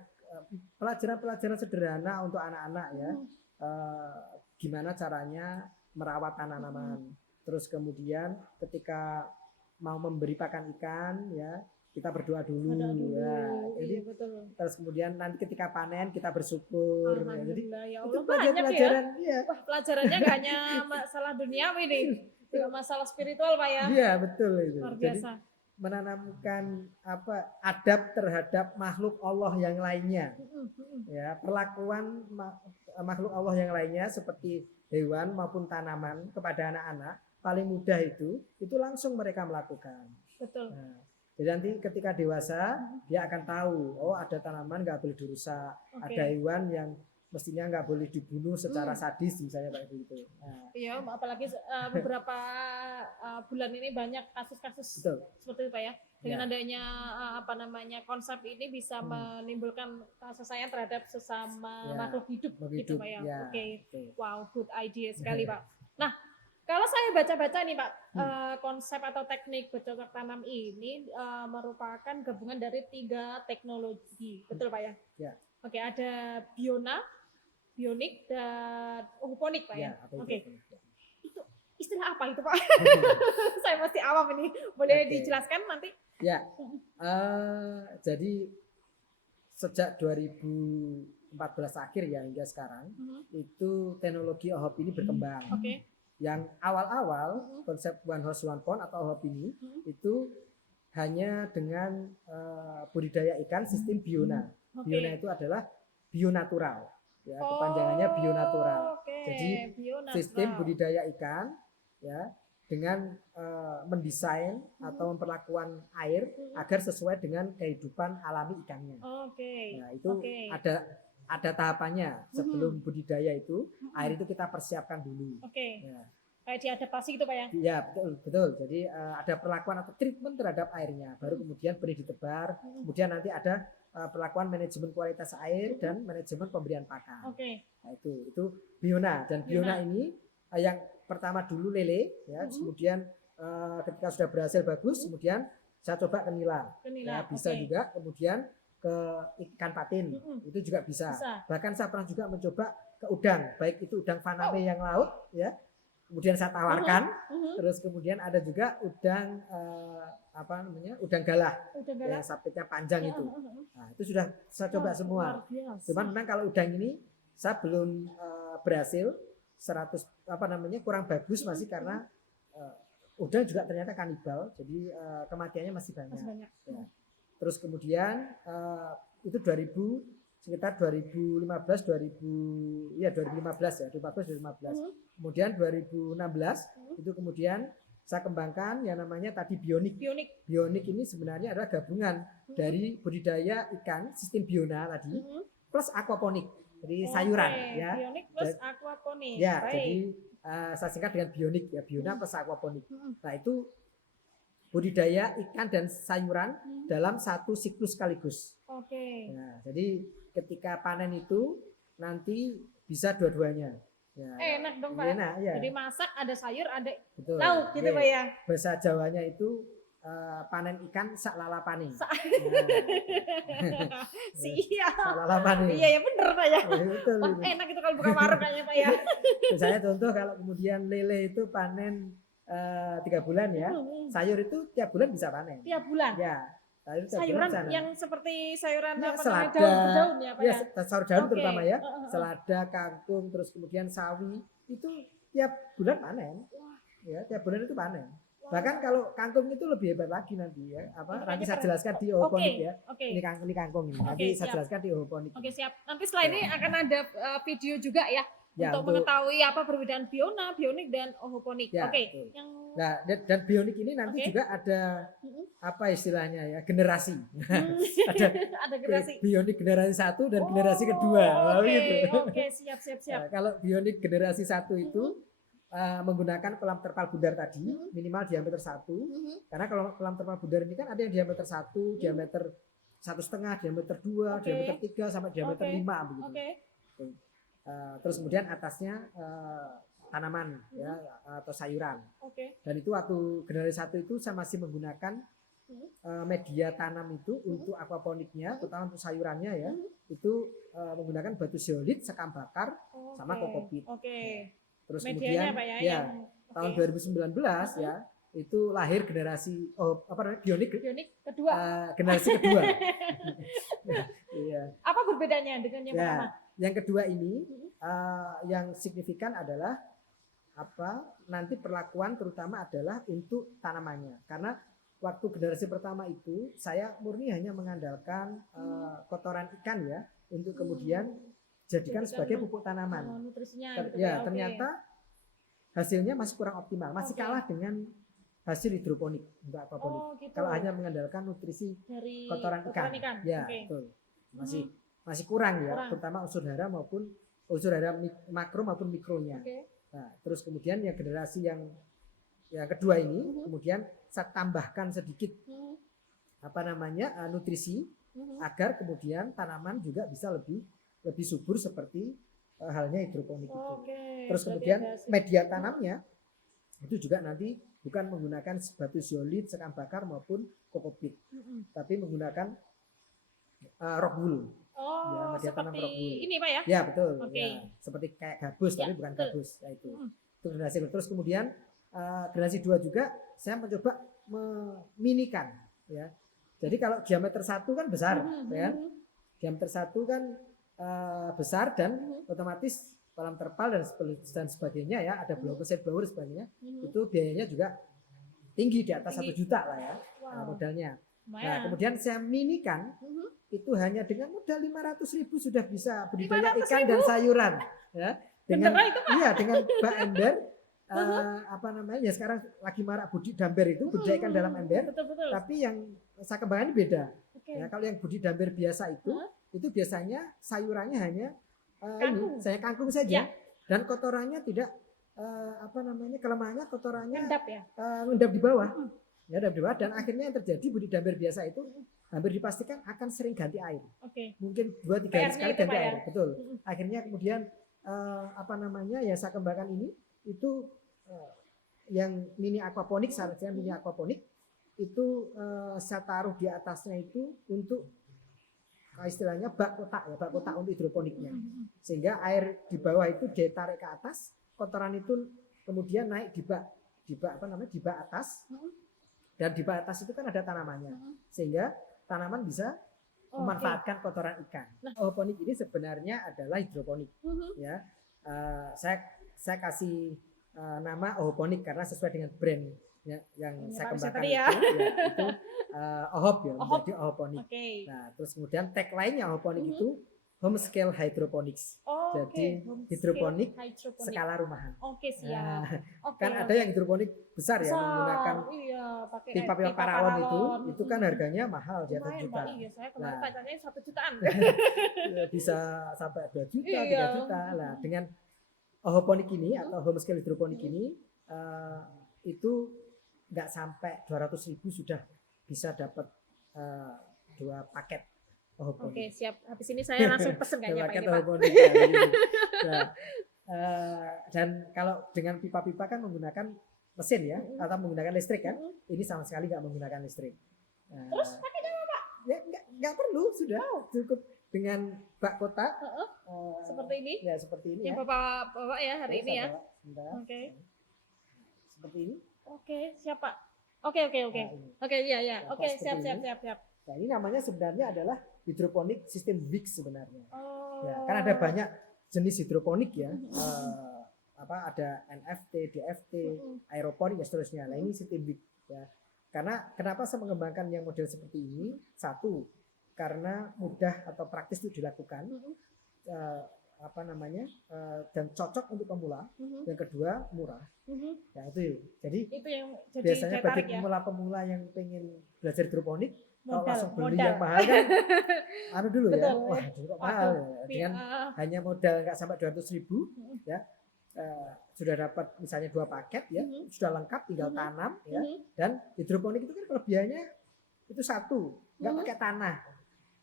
pelajaran-pelajaran sederhana untuk anak-anak ya. Gimana caranya merawat tanaman. Terus kemudian ketika mau memberi pakan ikan ya, kita berdoa dulu ya. Jadi betul. Terus kemudian nanti ketika panen kita bersyukur ya. Jadi ya itu Allah, pelajaran ya. Wah, pelajarannya nggak hanya masalah duniawi nih, juga masalah spiritual Pak ya. Iya, betul itu. Luar biasa. Jadi menanamkan adab terhadap makhluk Allah yang lainnya. Ya, perlakuan makhluk Allah yang lainnya seperti hewan maupun tanaman kepada anak-anak paling mudah itu langsung mereka melakukan. Betul. Nah, jadi nanti ketika dewasa dia akan tahu, oh ada tanaman nggak boleh dirusak, ada hewan yang mestinya nggak boleh dibunuh secara sadis misalnya kayak gitu. Nah, iya, apalagi beberapa bulan ini banyak kasus-kasus seperti itu Pak ya. Dengan adanya konsep ini bisa menimbulkan kasih sayang terhadap sesama makhluk hidup gitu Pak ya. Wow, good idea sekali Pak. Nah, kalau saya baca-baca nih Pak, konsep atau teknik bercocok tanam ini merupakan gabungan dari 3 teknologi, betul Pak ya? Ya. Oke, ada bionik dan hidroponik Pak ya? Itu istilah apa itu Pak? Saya masih awam ini, boleh dijelaskan nanti? Ya, jadi sejak 2014 akhir ya hingga sekarang, itu teknologi OHOP ini berkembang. Yang awal-awal konsep One House One Pond atau OHOP ini itu hanya dengan budidaya ikan sistem biona. Biona itu adalah bionatural, ya kepanjangannya bionatural. Jadi sistem budidaya ikan, ya dengan mendesain atau memperlakukan air agar sesuai dengan kehidupan alami ikannya. Nah itu ada tahapannya sebelum budidaya itu air itu kita persiapkan dulu. Ya. Kayak diadaptasi gitu Pak ya? Iya betul. Jadi ada perlakuan atau treatment terhadap airnya, baru kemudian benih ditebar, kemudian nanti ada perlakuan manajemen kualitas air dan manajemen pemberian pakan. Nah itu biona, dan biona ini yang pertama dulu lele, ya kemudian ketika sudah berhasil bagus, kemudian saya coba ke nila. Ya, bisa juga kemudian ke ikan patin, itu juga bisa. Bisa. Bahkan saya pernah juga mencoba ke udang, baik itu udang faname yang laut ya, kemudian saya tawarkan. Terus kemudian ada juga udang apa namanya, udang galah Udah yang sapitnya panjang itu. Nah, itu sudah saya coba semua. Luar biasa. Cuman memang kalau udang ini saya belum berhasil 100 apa namanya, kurang bagus masih karena udang juga ternyata kanibal, jadi kematiannya masih banyak. Masih banyak. Ya. Terus kemudian itu 2000 sekitar 2015 2000 ya 2015 ya 2015. Kemudian 2016 itu kemudian saya kembangkan yang namanya tadi bionik. Bionik ini sebenarnya adalah gabungan dari budidaya ikan sistem biona tadi plus aquaponik. Jadi sayuran ya. Bionik plus aquaponik. Ya, baik. jadi saya singkat dengan bionik ya, biona plus aquaponik. Nah, itu budidaya ikan dan sayuran dalam satu siklus sekaligus. Oke. Nah, jadi ketika panen itu nanti bisa dua-duanya. Ya, Enak dong Pak. enak, ya. Jadi masak ada sayur ada Betul. lauk gitu Oke. Pak ya. Bahasa Jawanya itu panen ikan sak lalapane. Siap. Sak lalapane. Iya ya bener Pak ya. Betul. Wah, Itu. enak itu kalau buka warung kayaknya Pak ya. Misalnya contoh kalau kemudian lele itu panen 3 bulan ya, sayur itu tiap bulan bisa panen. Tiap bulan. Ya, Sayuran yang seperti sayuran ya, apa namanya, selada, daun-daun ya Pak ya, ya. sayur daun Oke. terutama ya, selada, kangkung, terus kemudian sawi itu tiap bulan panen. Ya, tiap bulan itu panen. Bahkan kalau kangkung itu lebih hebat lagi nanti ya. Apa? Nanti saya jelaskan di ohoponik ya. Oke. Ini kangkung ini. Nanti saya siap. jelaskan di ohoponik. Oke siap. Nanti setelah ini akan ada video juga ya, Ya, untuk mengetahui apa perbedaan biona, bionik dan ohoponik. Ya, Oke. betul. Yang Nah, dan bionik ini nanti juga ada apa istilahnya ya, generasi. ada generasi. Bionik generasi 1 dan generasi kedua. Wah, Oke, gitu. oke, siap. Nah, kalau bionik generasi 1 itu menggunakan kolam terpal bundar tadi minimal diameter 1. Karena kalau kolam terpal bundar ini kan ada yang diameter 1, diameter 1,5, diameter 2, diameter 3 sampai diameter 5 begitu. Oke. Terus kemudian atasnya tanaman ya atau sayuran. Oke. Dan itu waktu generasi 1 itu saya masih menggunakan media tanam itu untuk aquaponiknya, terutama untuk sayurannya ya. Itu menggunakan batu zeolit, sekam bakar sama kokopit. Oke. Terus Medianya kemudian Pak ya, ya tahun 2019 ya itu lahir generasi bionik kedua. generasi kedua. Iya. Apa perbedaannya dengan yang pertama? Yang kedua ini yang signifikan adalah nanti perlakuan terutama adalah untuk tanamannya, karena waktu generasi pertama itu saya murni hanya mengandalkan kotoran ikan ya untuk kemudian jadikan sebagai pupuk tanaman. Nutrisinya gitu Ya, ternyata hasilnya masih kurang optimal, masih kalah dengan hasil hidroponik untuk aquaponik. Gitu. Kalau hanya mengandalkan nutrisi dari kotoran ikan. Ya, betul. Masih kurang ya, terutama unsur hara maupun unsur hara makro maupun mikronya. Nah, terus kemudian yang generasi yang kedua ini kemudian saya tambahkan sedikit nutrisi agar kemudian tanaman juga bisa lebih subur seperti halnya hidroponik itu. Terus kemudian media tanamnya itu juga nanti bukan menggunakan batu zeolit, sekam bakar maupun kokopit, tapi menggunakan rock wool. Ya, media tanam rock wool. Ini Pak ya? Ya betul. Okay. Ya, seperti kayak gabus tapi bukan gabus. Ya, itu generasi. Terus kemudian generasi 2 juga saya mencoba meminikan. Ya. Jadi kalau diameter 1 kan besar, ya. Diameter 1 kan besar dan otomatis kolam terpal dan sebagainya ya, ada blower sebagainya, itu biayanya juga tinggi di atas 1 juta lah ya. Modalnya. Nah, kemudian saya minikan itu hanya dengan modal 500.000 sudah bisa budidaya ikan dan sayuran ya. Dengan dengan bak ember ya sekarang lagi marak budidamber itu budidaya ikan dalam ember. Betul. Tapi yang saya kembangkan beda. Ya, kalau yang budidamber biasa itu biasanya sayurannya hanya kangkung saja dan kotorannya tidak kelemahannya kotorannya ngendap di bawah. Ya, di bawah, dan akhirnya yang terjadi budidamber biasa itu hampir dipastikan akan sering ganti air. Mungkin 2-3 hari sekali ganti air. Betul. Akhirnya kemudian ya saya kembangkan ini itu yang mini aquaponik, sarannya mini aquaponik itu saya taruh di atasnya itu untuk istilahnya bak kotak ya, bak kotak untuk hidroponiknya. Sehingga air di bawah itu ditarik ke atas, kotoran itu kemudian naik di bak apa namanya? Di bak atas. Dan di bak atas itu kan ada tanamannya. Sehingga tanaman bisa memanfaatkan kotoran ikan. Nah, hidroponik ini sebenarnya adalah hidroponik. Ya, saya kasih nama hidroponik karena sesuai dengan brand ya, yang saya kembangkan itu OHOP ya, menjadi hidroponik. Nah, terus kemudian tagline-nya hidroponik itu home scale hydroponics. Jadi hidroponik skala rumahan. Siap. Kan ada yang hidroponik besar ya, menggunakan pipa paralon itu kan harganya mahal di atas juta. Iya, saya kemarin tanya 1 jutaan. Bisa sampai 2 juta, 3 juta. Nah, dengan hidroponik ini atau home scale hidroponik ini itu nggak sampai 200.000 sudah bisa dapat 2 paket hidroponik. Oke, siap. Habis ini saya langsung pesen kayaknya Pak ini, Pak. Nah, dan kalau dengan pipa-pipa kan menggunakan mesin ya, atau menggunakan listrik kan, ini sama sekali nggak menggunakan listrik. Terus pakainya apa Pak? Ya nggak perlu, sudah cukup dengan bak kotak seperti ini. Ya seperti ini. Yang ya. bapak ya hari ini ya. Oke. Seperti ini. Oke, siap Pak. Oke. Oke, iya. Oke, siap. Nah, ini namanya sebenarnya adalah hidroponik sistem Wicks sebenarnya. Ya, kan ada banyak jenis hidroponik ya. Ada NFT, DFT, aeroponik dan seterusnya. Nah, ini sistem Wicks ya. Karena kenapa saya mengembangkan yang model seperti ini? Satu, karena mudah atau praktis itu dilakukan. Dan cocok untuk pemula. Yang kedua, murah. Ya itu. Jadi biasanya bagi pemula-pemula yang pengen belajar hidroponik, kalau langsung beli yang mahal kan dulu ya. Wah, kok mahal ya. Dengan hanya modal nggak sampai 200.000 ya. Sudah dapat misalnya 2 paket ya, sudah lengkap tinggal tanam ya. Dan hidroponik itu kan kelebihannya itu satu, nggak pakai tanah.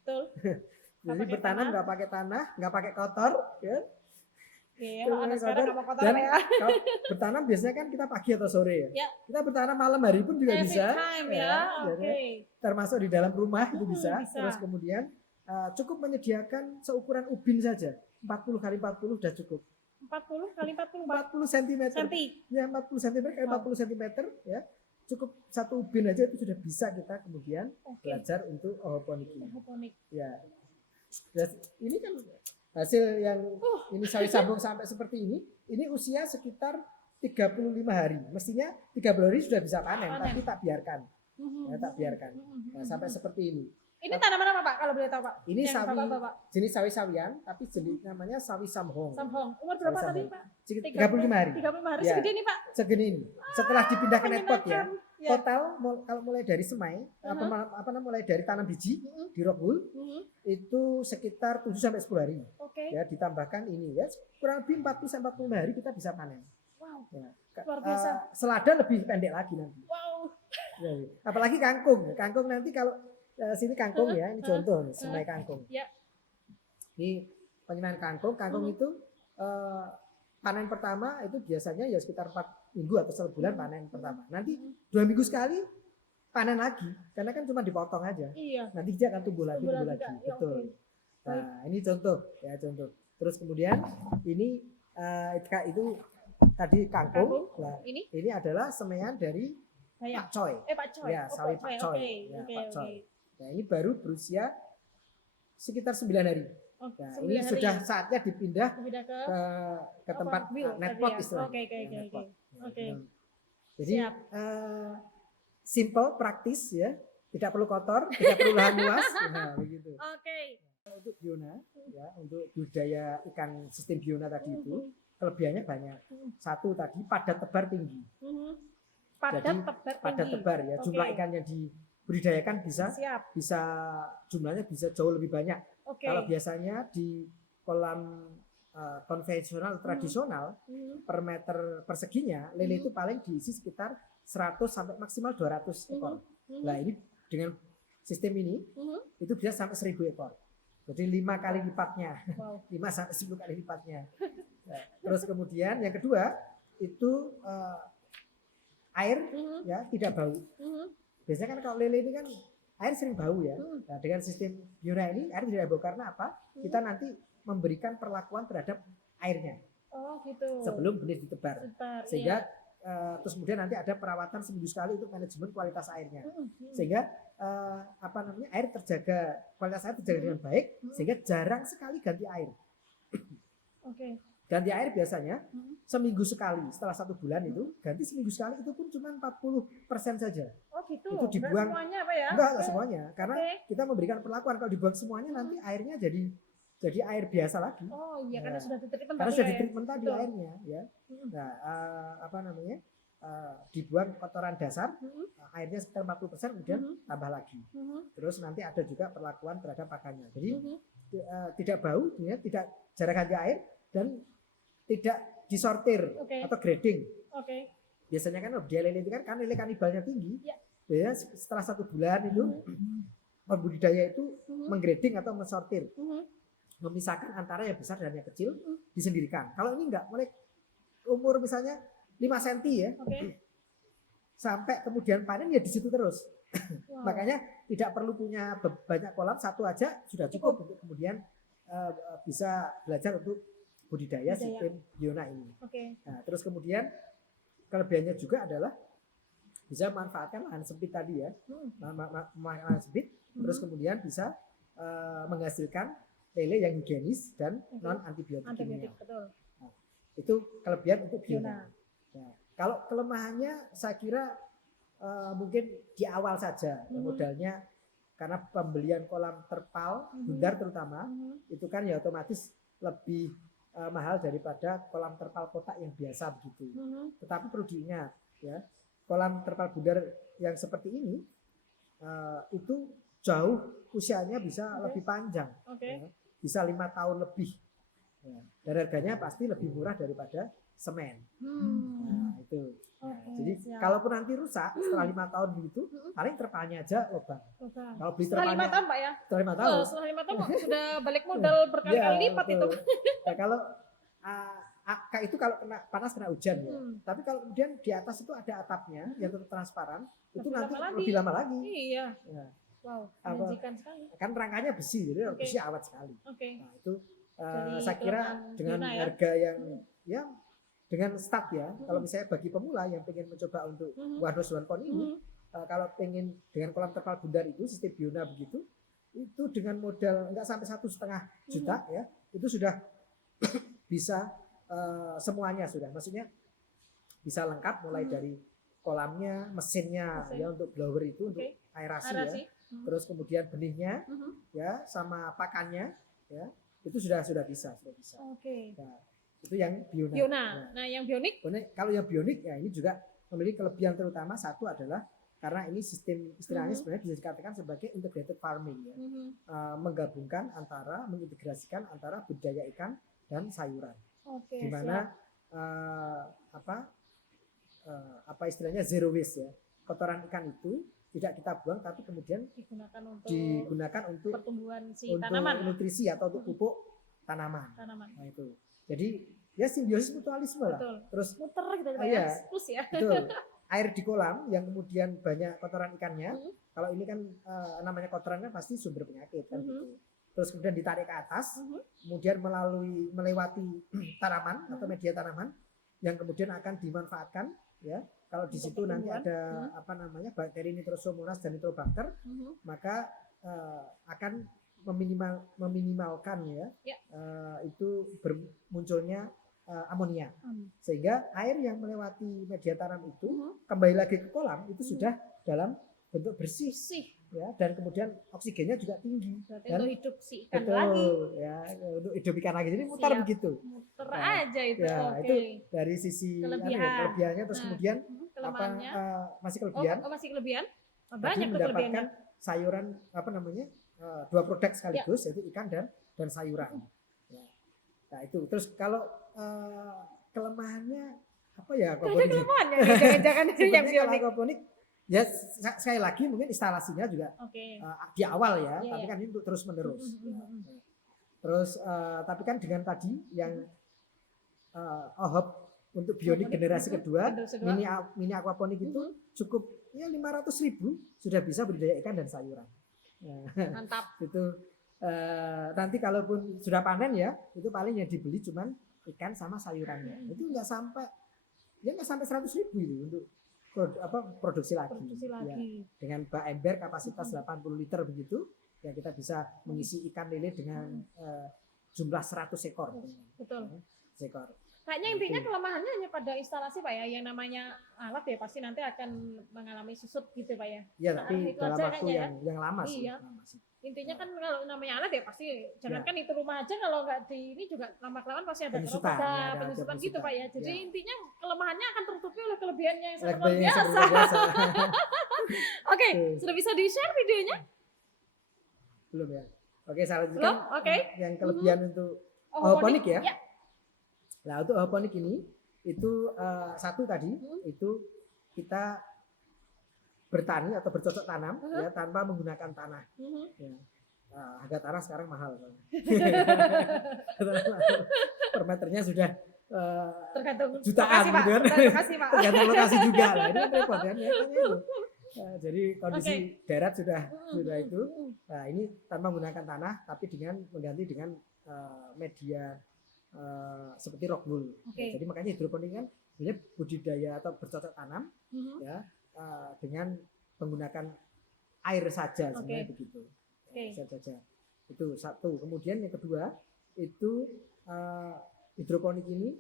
Betul. Jadi bertanam nggak pakai tanah, nggak pakai kotor ya. Iya, anak sekarang nggak kotor ya. Kalau bertanam biasanya kan kita pagi atau sore ya. Kita bertanam malam hari pun juga bisa. Termasuk di dalam rumah itu bisa. Terus kemudian cukup menyediakan seukuran ubin saja. 40 kali 40 sudah cukup. 40 kali 40 cm. Ya 40 cm kali 40 cm ya. Cukup satu ubin aja itu sudah bisa kita kemudian belajar untuk hidroponik. Ya. Ini kan hasil yang ini sawi sambung sampai seperti ini usia sekitar 35 hari. Mestinya 30 hari sudah bisa panen. Tapi tak biarkan. Tak biarkan. Nah, sampai seperti ini. Ini tanaman apa Pak kalau boleh tahu Pak? Ini sawi jenis sawi-sawian tapi jenis namanya sawi samhong. Umur berapa tadi Pak? 35 hari. 35 hari segede ini Pak. Segede ini. Setelah dipindah ke netpot ya. Total kalau mulai dari semai mulai dari tanam biji di rock wool itu sekitar 7 sampai 10 hari. Ya ditambahkan ini ya kurang lebih 40 sampai 45 hari kita bisa panen. Wow. Ya. Luar biasa. Selada lebih pendek lagi nanti. Wow. Ya, apalagi kangkung. Kangkung nanti kalau sini kangkung ya, ini contoh nih, semai kangkung. Ya. Ini penyemaian kangkung. Kangkung itu panen pertama itu biasanya ya sekitar 4 minggu atau sebulan panen pertama. Nanti 2 minggu sekali panen lagi, karena kan cuma dipotong aja. Iya. Nanti dia akan tumbuh lagi. Ya, betul. Nah, ini contoh. Terus kemudian ini itu tadi kangkung. Nah, ini adalah semaian dari Pak Coy. Pak Coy. Ya, sawi Pak Coy. Pak Coy. Nah, ini baru berusia sekitar 9 hari. Nah, ini sudah saatnya dipindah ke tempat netpot istilahnya. Oke. Jadi simple, praktis ya, tidak perlu kotor, tidak perlu lahan luas, nah begitu. Untuk biona, ya, untuk budidaya ikan sistem biona tadi itu kelebihannya banyak. Satu tadi padat tebar tinggi. Padat tebar ya, jumlah ikan yang dibudidayakan bisa jumlahnya bisa jauh lebih banyak. Kalau biasanya di kolam konvensional tradisional per meter perseginya lele itu paling diisi sekitar 100 sampai maksimal 200 ekor. Nah ini dengan sistem ini itu bisa sampai 1000 ekor. Jadi 5 kali lipatnya, 5 sampai 10 kali lipatnya. Nah, terus kemudian yang kedua itu air ya tidak bau. Biasanya kan kalau lele ini kan air sering bau ya. Nah, dengan sistem Biona ini air tidak bau karena apa? Kita nanti memberikan perlakuan terhadap airnya Oh gitu. sebelum benih ditebar. Sebentar, Sehingga terus kemudian nanti ada perawatan seminggu sekali untuk manajemen kualitas airnya. iya. Sehingga air terjaga, kualitas air terjaga dengan baik, sehingga jarang sekali ganti air. Oke. Ganti air biasanya seminggu sekali, setelah 1 bulan itu ganti seminggu sekali, itu pun cuma 40% saja. Oh gitu. Itu Nggak dibuang. semuanya apa ya? Enggak Oke. semuanya, karena Oke. kita memberikan perlakuan. Kalau dibuang semuanya nanti airnya jadi air biasa lagi. Oh iya, karena Ya. sudah ditreatment Karena tadi sudah ya. ditreatment tadi Betul. airnya ya. Nah, dibuang kotoran dasar, airnya sekitar 40%, kemudian tambah lagi. Terus nanti ada juga perlakuan terhadap pakannya. Jadi tidak bau, ya, tidak jarang ganti air, dan tidak disortir Oke. atau grading. Oke. Biasanya kan dia lele itu kan lele kanibalnya tinggi. Ya. Ya, setelah 1 bulan itu pembudidaya itu menggrading atau mensortir, memisahkan antara yang besar dan yang kecil, disendirikan. Kalau ini enggak, mulai umur misalnya 5 cm ya, Oke. sampai kemudian panen ya di situ terus. Wow. Makanya tidak perlu punya banyak kolam, 1 aja sudah cukup untuk kemudian bisa belajar untuk budidaya sistem Biona ini. Oke. Nah, terus kemudian kelebihannya juga adalah bisa memanfaatkan lahan sempit tadi ya, lahan sempit, terus kemudian bisa menghasilkan lele yang higienis dan non antibiotik Antibiotik, kimia. betul. Nah, itu kelebihan untuk Biona. Biona. Nah, kalau kelemahannya saya kira mungkin di awal saja, modalnya karena pembelian kolam terpal bundar terutama itu kan ya otomatis lebih mahal daripada kolam terpal kotak yang biasa begitu. Tetapi perlu diingat ya, kolam terpal bundar yang seperti ini itu jauh usianya bisa lebih panjang, ya, bisa 5 tahun lebih, ya. Dan harganya pasti lebih murah daripada semen. Nah, itu. Nah, jadi siap. kalaupun nanti rusak setelah 5 tahun begitu, paling terpalnya aja lubang. Kalau beli Setelah 5 terpalnya tahun Pak ya? setelah 5 Oh, tahun, setelah 5 tahun sudah balik modal berkali-kali Iya, lipat betul. itu. Nah, kalau kayak itu kalau kena panas kena hujan ya. Tapi kalau kemudian di atas itu ada atapnya yang tetap transparan, itu Lebih nanti lama lagi. lebih lama lagi. Iya. Ya. Wow, Apa- menjanjikan sekali. Kan rangkanya besi, jadi Oke. besi awet sekali. Oke. Nah, itu Jadi saya kira kelemahan dengan Biona ya. harga yang ya dengan start ya. Kalau misalnya bagi pemula yang pengen mencoba untuk wados one ini, kalau pengen dengan kolam terpal bundar itu sistem Biona begitu, itu dengan modal enggak sampai 1,5 juta ya, itu sudah bisa semuanya sudah. Maksudnya bisa lengkap mulai dari kolamnya, mesinnya Mesin. ya untuk blower itu untuk aerasi ya. Aerasi. Terus kemudian benihnya ya sama pakannya ya. Itu sudah bisa. Oke. Nah, itu yang Biona. Biona. Nah, yang bionik? Kalau yang bionik ya ini juga memiliki kelebihan, terutama satu adalah karena ini sistem istilahnya sebenarnya bisa dikatakan sebagai integrated farming ya. Menggabungkan mengintegrasikan antara budidaya ikan dan sayuran. Oke. Di mana apa istilahnya zero waste ya. Kotoran ikan itu tidak kita buang tapi kemudian digunakan untuk pertumbuhan si untuk tanaman. nutrisi atau untuk pupuk tanaman. Tanaman. Nah, itu. Jadi ya simbiosis mutualisme lah. Betul. Terus Muter gitu Oh, ya. iya. Plus ya. betul. Air di kolam yang kemudian banyak kotoran ikannya. Kalau ini kan namanya kotoran kan pasti sumber penyakit kan gitu. Terus kemudian ditarik ke atas, kemudian melewati tanaman atau media tanaman yang kemudian akan dimanfaatkan ya. Kalau di situ nanti ada bakteri Nitrosomonas dan Nitrobacter, maka akan meminimalkan ya. Itu munculnya amonia, sehingga air yang melewati media tanam itu kembali lagi ke kolam itu sudah dalam bentuk bersih ya, dan kemudian oksigennya juga tinggi. Berarti Dan untuk hidup si ikan betul, lagi. ya, untuk hidup ikan lagi. Jadi mutar Siap. begitu. Muter Nah, aja itu. Ya, Oke. itu dari sisi kelebihannya, terus Nah, kemudian kelemahannya. masih kelebihan. Masih kelebihan? Tadi Banyak tuh mendapatkan kelebihannya. sayuran dua produk sekaligus yaitu ikan dan sayuran. Ya. Nah itu terus kalau kelemahannya apa ya? Ada kelemahannya nih, jangan-jangan yang Sebenarnya kalau bionik. aquaponik ya sekali lagi mungkin instalasinya juga Oke. di awal ya, Iya, tapi iya. kan ini untuk terus menerus. Terus tapi kan dengan tadi yang OHOP untuk bionik generasi kedua, mini aquaponik itu cukup ya 500.000 sudah bisa budidaya ikan dan sayuran. Nah, Mantap. itu nanti kalaupun sudah panen ya, itu paling yang dibeli cuman ikan sama sayurannya. Itu nggak sampai 100.000 itu untuk produksi lagi. Ya, dengan bak ember kapasitas 80 liter begitu, ya kita bisa mengisi ikan lele dengan jumlah 100 ekor. Betul. Ekor. Kayaknya intinya kelemahannya hanya pada instalasi Pak ya, yang namanya alat ya pasti nanti akan mengalami susut gitu Pak ya. Ya, tapi itu dalam aja waktu kayaknya yang lama sih. Iya. Lama sih. Intinya kan kalau namanya alat ya pasti jangankan itu rumah aja, kalau nggak di ini juga lama-kelamaan pasti ada Penyusutan, ada ada penyusutan gitu Pak ya. Jadi Ya. intinya kelemahannya akan tertutupi oleh kelebihannya yang sangat luar Kelebihan yang biasa. sangat luar biasa. Oke, sudah bisa di-share videonya? Belum ya. Oke, saya lanjutkan. Belum? Oke. Yang kelebihan untuk Hydroponic hidroponik ya. Ya. Nah, untuk hidroponik ini itu satu tadi itu kita bertani atau bercocok tanam ya tanpa menggunakan tanah. Ya. Harga tanah sekarang mahal. Per meternya sudah Tergantung jutaan lokasi, Pak. gitu kan. Lokasi, Pak. Tergantung lokasi juga lah. Ini kan repot kan ya, makanya itu. Jadi kondisi darat sudah itu. Nah, ini tanpa menggunakan tanah tapi dengan mengganti dengan media seperti rock wool. Ya, jadi makanya hidroponik kan sebenarnya budidaya atau bercocok tanam ya dengan menggunakan air saja sebenarnya begitu. Saja. Itu satu. Kemudian yang kedua itu hidroponik ini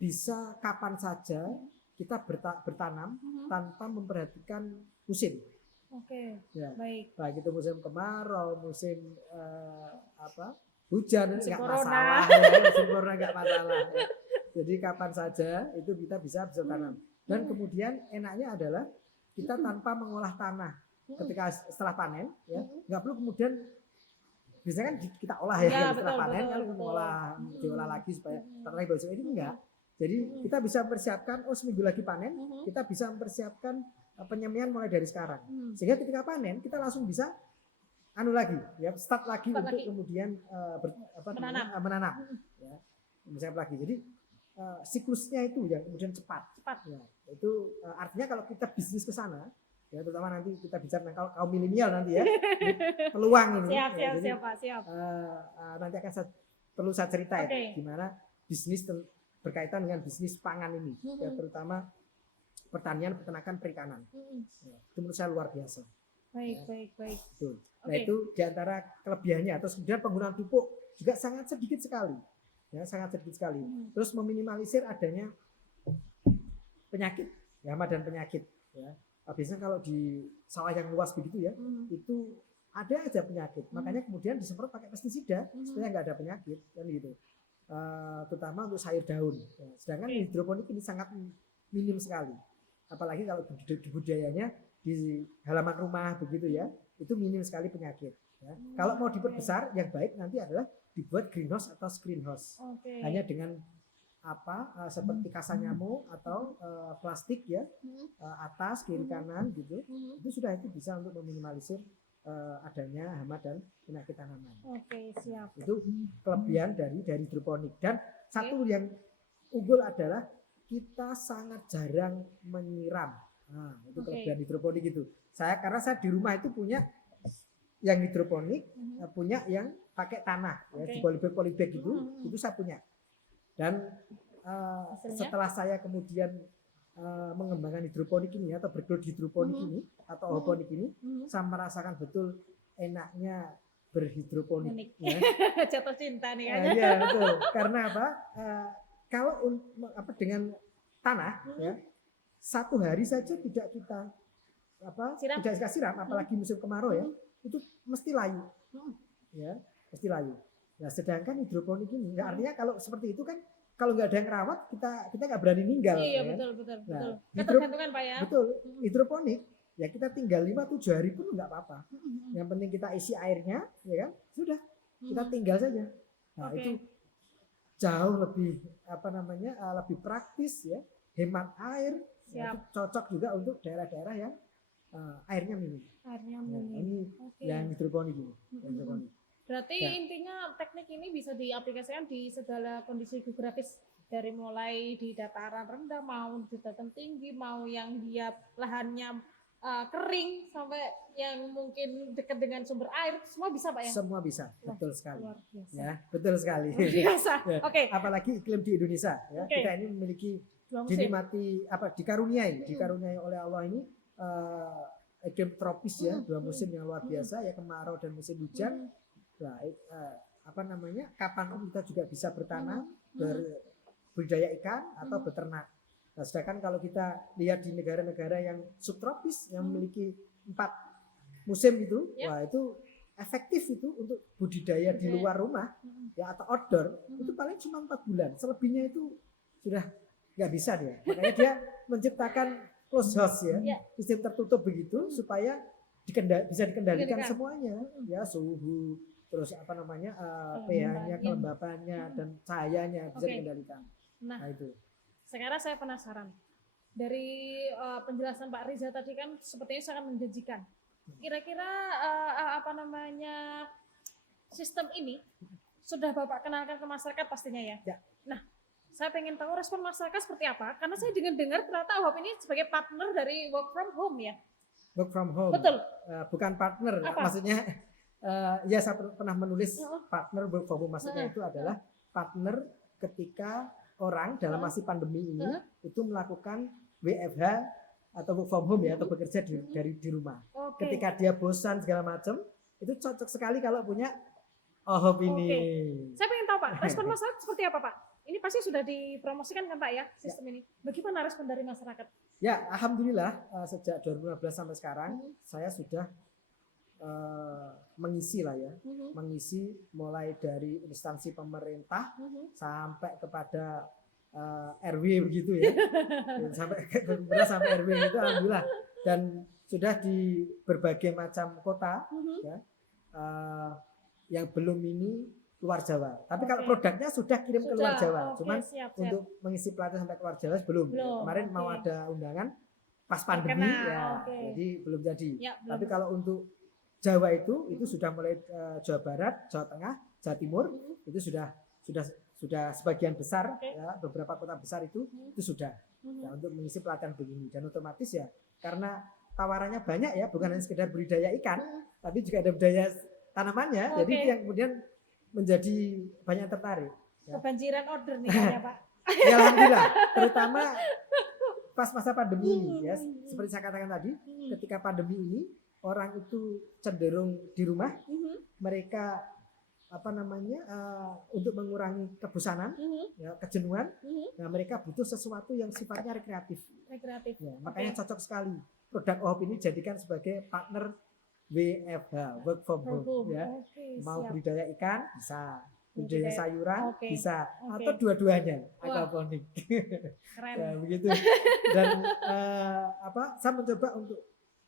bisa kapan saja kita bertanam tanpa memperhatikan musim. Ya. Baik itu musim kemarau, musim hujan nggak masalah, ya, musim corona nggak masalah. Ya. Jadi kapan saja itu kita bisa tanam. Dan kemudian enaknya adalah kita tanpa mengolah tanah ketika setelah panen, ya nggak perlu kemudian biasanya kan kita olah ya, setelah panen kan diolah lagi supaya lagi besok ini enggak. Jadi kita bisa mempersiapkan seminggu lagi panen, kita bisa mempersiapkan penyemaian mulai dari sekarang. Sehingga ketika panen kita langsung bisa start lagi untuk kemudian menanam. Ya, misalnya lagi. Jadi siklusnya itu yang kemudian cepat. Ya, itu artinya kalau kita bisnis ke sana, ya terutama nanti kita bicara tentang kaum milenial nanti ya, peluang ini. Siap. Nanti akan perlu saya cerita ya, gimana bisnis berkaitan dengan bisnis pangan ini, ya, terutama pertanian, peternakan, perikanan. Ya, itu menurut saya luar biasa. Baik. Betul. Nah itu diantara kelebihannya. Terus kemudian penggunaan pupuk juga sangat sedikit sekali, ya sangat sedikit sekali. Terus meminimalisir adanya penyakit, hama dan penyakit. Ya. Biasanya kalau di sawah yang luas begitu ya, itu ada aja penyakit. Makanya kemudian disemprot pakai pestisida supaya nggak ada penyakit, kan gitu. Terutama untuk sayur daun. Ya. Sedangkan hidroponik ini sangat minim sekali. Apalagi kalau budidayanya di halaman rumah begitu ya, itu minim sekali penyakit. Ya. Kalau mau diperbesar, yang baik nanti adalah dibuat greenhouse atau screenhouse. Hanya dengan seperti kasa nyamuk atau plastik ya, atas kiri kanan gitu, itu sudah itu bisa untuk meminimalisir adanya hama dan penyakit tanaman. Siap. Itu kelebihan dari hidroponik. Dan satu yang unggul adalah kita sangat jarang menyiram. Nah, itu kelebihan hidroponik itu. Karena saya di rumah itu punya yang hidroponik, punya yang pakai tanah, ya, di polybag itu saya punya. Dan setelah saya kemudian mengembangkan hidroponik ini atau bergelut hidroponik ini atau hidroponik ini, saya merasakan betul enaknya berhidroponik. Ya. Jatuh cinta nih kan. Iya betul. Karena apa? Kalau dengan tanah, ya, satu hari saja tidak kita tidak kita siram, apalagi musim kemarau ya, itu mesti layu. Ya, mesti layu. Nah, sedangkan hidroponik ini, artinya kalau seperti itu kan, kalau nggak ada yang rawat, kita nggak berani ninggal. Iya, ya. betul. Nah, Ketergantungan Pak ya. Betul. Hidroponik, ya kita tinggal 5-7 hari pun nggak apa-apa. Yang penting kita isi airnya, ya kan, sudah. Kita tinggal saja. Nah, itu jauh lebih lebih praktis ya, hemat air. Ya, itu cocok juga untuk daerah-daerah yang airnya minim. Ini yang hidroponik ini. Berarti intinya teknik ini bisa diaplikasikan di segala kondisi geografis, dari mulai di dataran rendah mau di dataran tinggi, mau yang dia lahannya kering sampai yang mungkin dekat dengan sumber air, semua bisa Pak ya? Semua bisa, Wah, betul sekali. Luar biasa. Ya, betul sekali. Luar biasa. Ya, Oke. apalagi iklim di Indonesia ya. Oke. Kita ini memiliki Dua musim. dinikmati dikaruniai oleh Allah ini iklim tropis ya, 2 musim yang luar biasa ya, kemarau dan musim hujan. Nah, kapan kita juga bisa bertanam, berbudidaya ikan atau beternak. Nah, sedangkan kalau kita lihat di negara-negara yang subtropis yang memiliki 4 musim itu, wah itu efektif itu untuk budidaya di luar rumah ya atau outdoor itu paling cuma 4 bulan. Selebihnya itu sudah nggak bisa dia. Makanya dia menciptakan close house ya, sistem tertutup begitu supaya bisa dikendalikan semuanya ya, suhu, terus pH-nya, kelembapannya dan cahayanya bisa dikendalikan. Nah itu. Sekarang saya penasaran dari penjelasan Pak Riza tadi kan sepertinya sangat menjanjikan. Kira-kira sistem ini sudah Bapak kenalkan ke masyarakat pastinya ya? Ya. Nah, saya pengen tahu respon masyarakat seperti apa, karena saya dengar ternyata OHOP ini sebagai partner dari work from home ya. Work from home. Betul. Bukan partner, maksudnya ya saya pernah menulis partner work from home, maksudnya itu adalah partner ketika orang dalam masa pandemi ini itu melakukan WFH atau work from home ya, atau bekerja di rumah. Ketika dia bosan segala macam, itu cocok sekali kalau punya OHOP ini. Saya pengen tahu Pak, respon masyarakat seperti apa Pak? Ini pasti sudah dipromosikan kan Pak ya sistem ini. Bagaimana respon dari masyarakat? Ya, alhamdulillah sejak 2015 sampai sekarang saya sudah mengisi mengisi mulai dari instansi pemerintah sampai kepada RW begitu ya, sampai RW itu alhamdulillah, dan sudah di berbagai macam kota ya, yang belum ini luar Jawa. Tapi kalau produknya sudah kirim ke luar Jawa, cuman untuk mengisi pelatihan sampai ke luar Jawa belum. Kemarin mau ada undangan pas pandemi jadi belum jadi. Tapi kalau untuk Jawa itu sudah mulai Jawa Barat, Jawa Tengah, Jawa Timur itu sudah sebagian besar ya, beberapa kota besar itu sudah ya, untuk mengisi pelatihan begini, dan otomatis ya karena tawarannya banyak ya, bukan hanya sekedar budidaya ikan tapi juga ada budidaya tanamannya, jadi itu yang kemudian menjadi banyak tertarik ya. Kebanjiran order nih ya Pak. Ya alhamdulillah, terutama pas masa pandemi ini ya, seperti saya katakan tadi, ketika pandemi ini orang itu cenderung di rumah, mereka untuk mengurangi kebosanan, ya, kejenuhan, nah mereka butuh sesuatu yang sifatnya rekreatif. Ya, makanya cocok sekali produk OHOP ini jadikan sebagai partner WFH, work from home ya. Mau budidaya ikan bisa, budidaya sayuran bisa, atau dua-duanya aquaponik. Keren. Ya, begitu. Dan saya mencoba untuk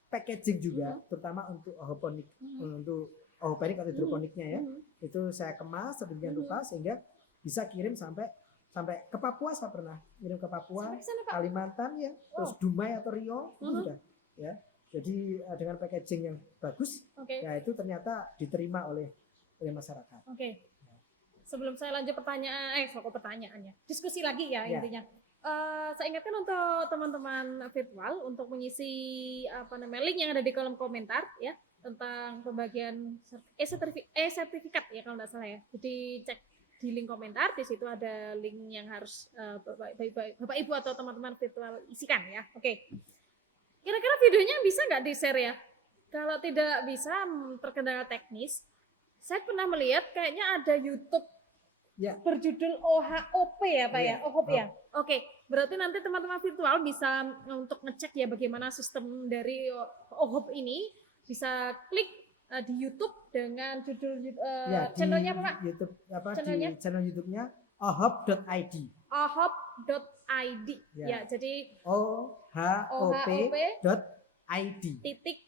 packaging juga, terutama untuk aquaponik, untuk aquaponik atau hidroponiknya ya. Itu saya kemas sedemikian rupa sehingga bisa kirim sampai ke Papua. Saya pernah kirim ke Papua, Kalimantan ya, terus Dumai atau Riau itu sudah ya. Jadi dengan packaging yang bagus, ya itu ternyata diterima oleh masyarakat. Sebelum saya lanjut pertanyaannya, diskusi lagi ya intinya. Saya ingatkan untuk teman-teman virtual untuk mengisi link yang ada di kolom komentar ya tentang pembagian sertifikat ya kalau tidak salah ya. Jadi cek di link komentar, di situ ada link yang harus Bapak Ibu atau teman-teman virtual isikan ya. Kira-kira videonya bisa nggak di-share ya? Kalau tidak bisa, terkendala teknis, saya pernah melihat kayaknya ada YouTube berjudul OHOP ya Pak ya? OHOP ya? Berarti nanti teman-teman virtual bisa untuk ngecek ya bagaimana sistem dari OHOP ini, bisa klik di YouTube dengan judul channelnya apa Pak? YouTube di channel YouTube-nya ohop.id. ohop.id ya, jadi ohop.id .id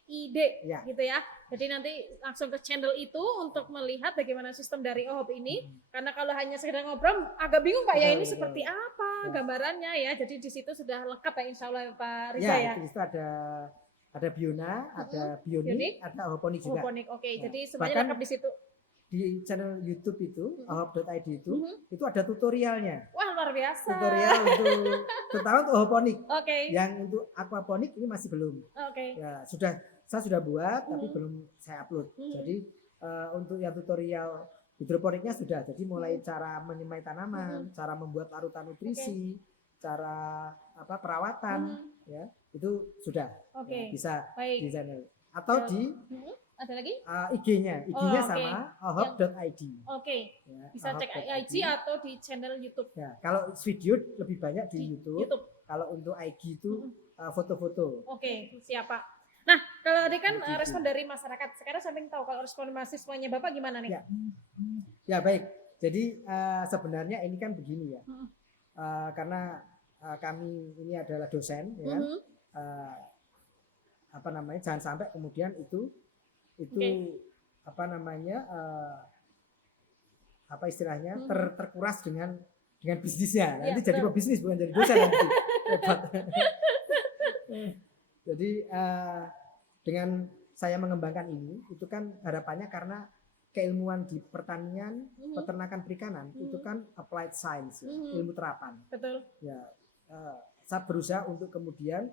gitu ya. Jadi nanti langsung ke channel itu untuk melihat bagaimana sistem dari OHOP ini. Karena kalau hanya sekedar ngobrol agak bingung Pak ya, ini seperti apa gambarannya ya. Jadi di situ sudah lengkap ya insya Allah Pak Riza ya. Di situ ada biona, ada bionik, ada aquaponik juga. Jadi semuanya lengkap di situ. di channel YouTube itu ahop.id itu ada tutorialnya. Wah, luar biasa. Tutorial untuk terutama untuk hidroponik. Oke. Yang untuk aquaponik ini masih belum. Oke. Ya, saya sudah buat tapi belum saya upload. Jadi untuk yang tutorial hidroponiknya sudah. Jadi mulai cara menyemai tanaman, cara membuat larutan nutrisi, cara perawatan ya, itu sudah. Oke. Ya, bisa Baik. di channel atau di ada lagi? IG-nya Oh, sama ahop.id. Oke. Ya, Bisa cek IG atau di channel YouTube. Ya, kalau video lebih banyak di YouTube. Kalau untuk IG itu foto-foto. Oke, siapa? Nah, kalau tadi kan respon dari masyarakat, sekarang saya ingin tahu kalau respon mahasiswanya Bapak gimana nih? Ya baik. Jadi sebenarnya ini kan begini ya. Karena kami ini adalah dosen, ya. Jangan sampai kemudian itu istilahnya terkuras dengan bisnisnya. Nanti jadi pebisnis bukan jadi dosen nanti. Jadi dengan saya mengembangkan ini itu kan harapannya karena keilmuan di pertanian, peternakan perikanan itu kan applied science, ya, ilmu terapan. Betul. Ya, saya berusaha untuk kemudian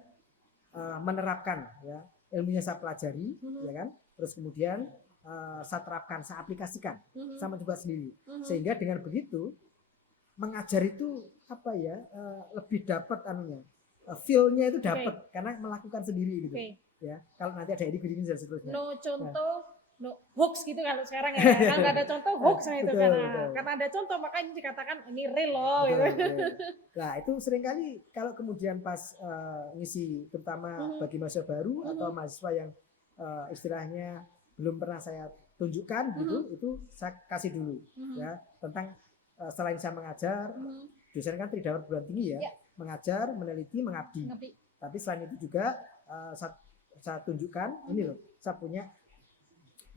menerapkan ya ilmunya saya pelajari, ya kan. Terus kemudian saya terapkan, saya aplikasikan sama juga sendiri. Sehingga dengan begitu mengajar itu lebih dapat feel-nya itu dapat karena melakukan sendiri gitu. Ya, kalau nanti ada editing dan seterusnya. No contoh, no hoax gitu kalau sekarang ya. Kalau nggak ada contoh hoax itu karena ada contoh makanya dikatakan ini real loh. Nah, itu seringkali kalau kemudian pas ngisi terutama bagi mahasiswa baru atau mahasiswa yang istilahnya belum pernah saya tunjukkan gitu, itu saya kasih dulu ya tentang selain saya mengajar, dosen kan tidak perguruan tinggi ya, mengajar, meneliti, mengabdi. Tapi selain itu juga saya tunjukkan ini loh, saya punya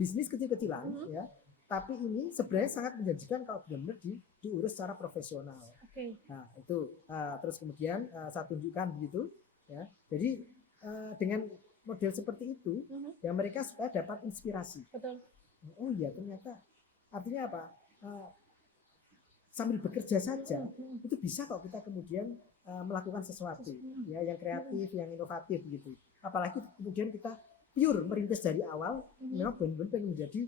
bisnis kecil-kecilan ya, tapi ini sebenarnya sangat menjanjikan kalau benar-benar diurus secara profesional. Nah itu terus kemudian saya tunjukkan begitu ya. Jadi dengan model seperti itu ya mereka supaya dapat inspirasi. Betul. Oh iya ternyata artinya apa? Sambil bekerja saja itu bisa kok kita kemudian melakukan sesuatu ya yang kreatif, yang inovatif gitu. Apalagi kemudian kita pure merintis dari awal, memang benar-benar pengen menjadi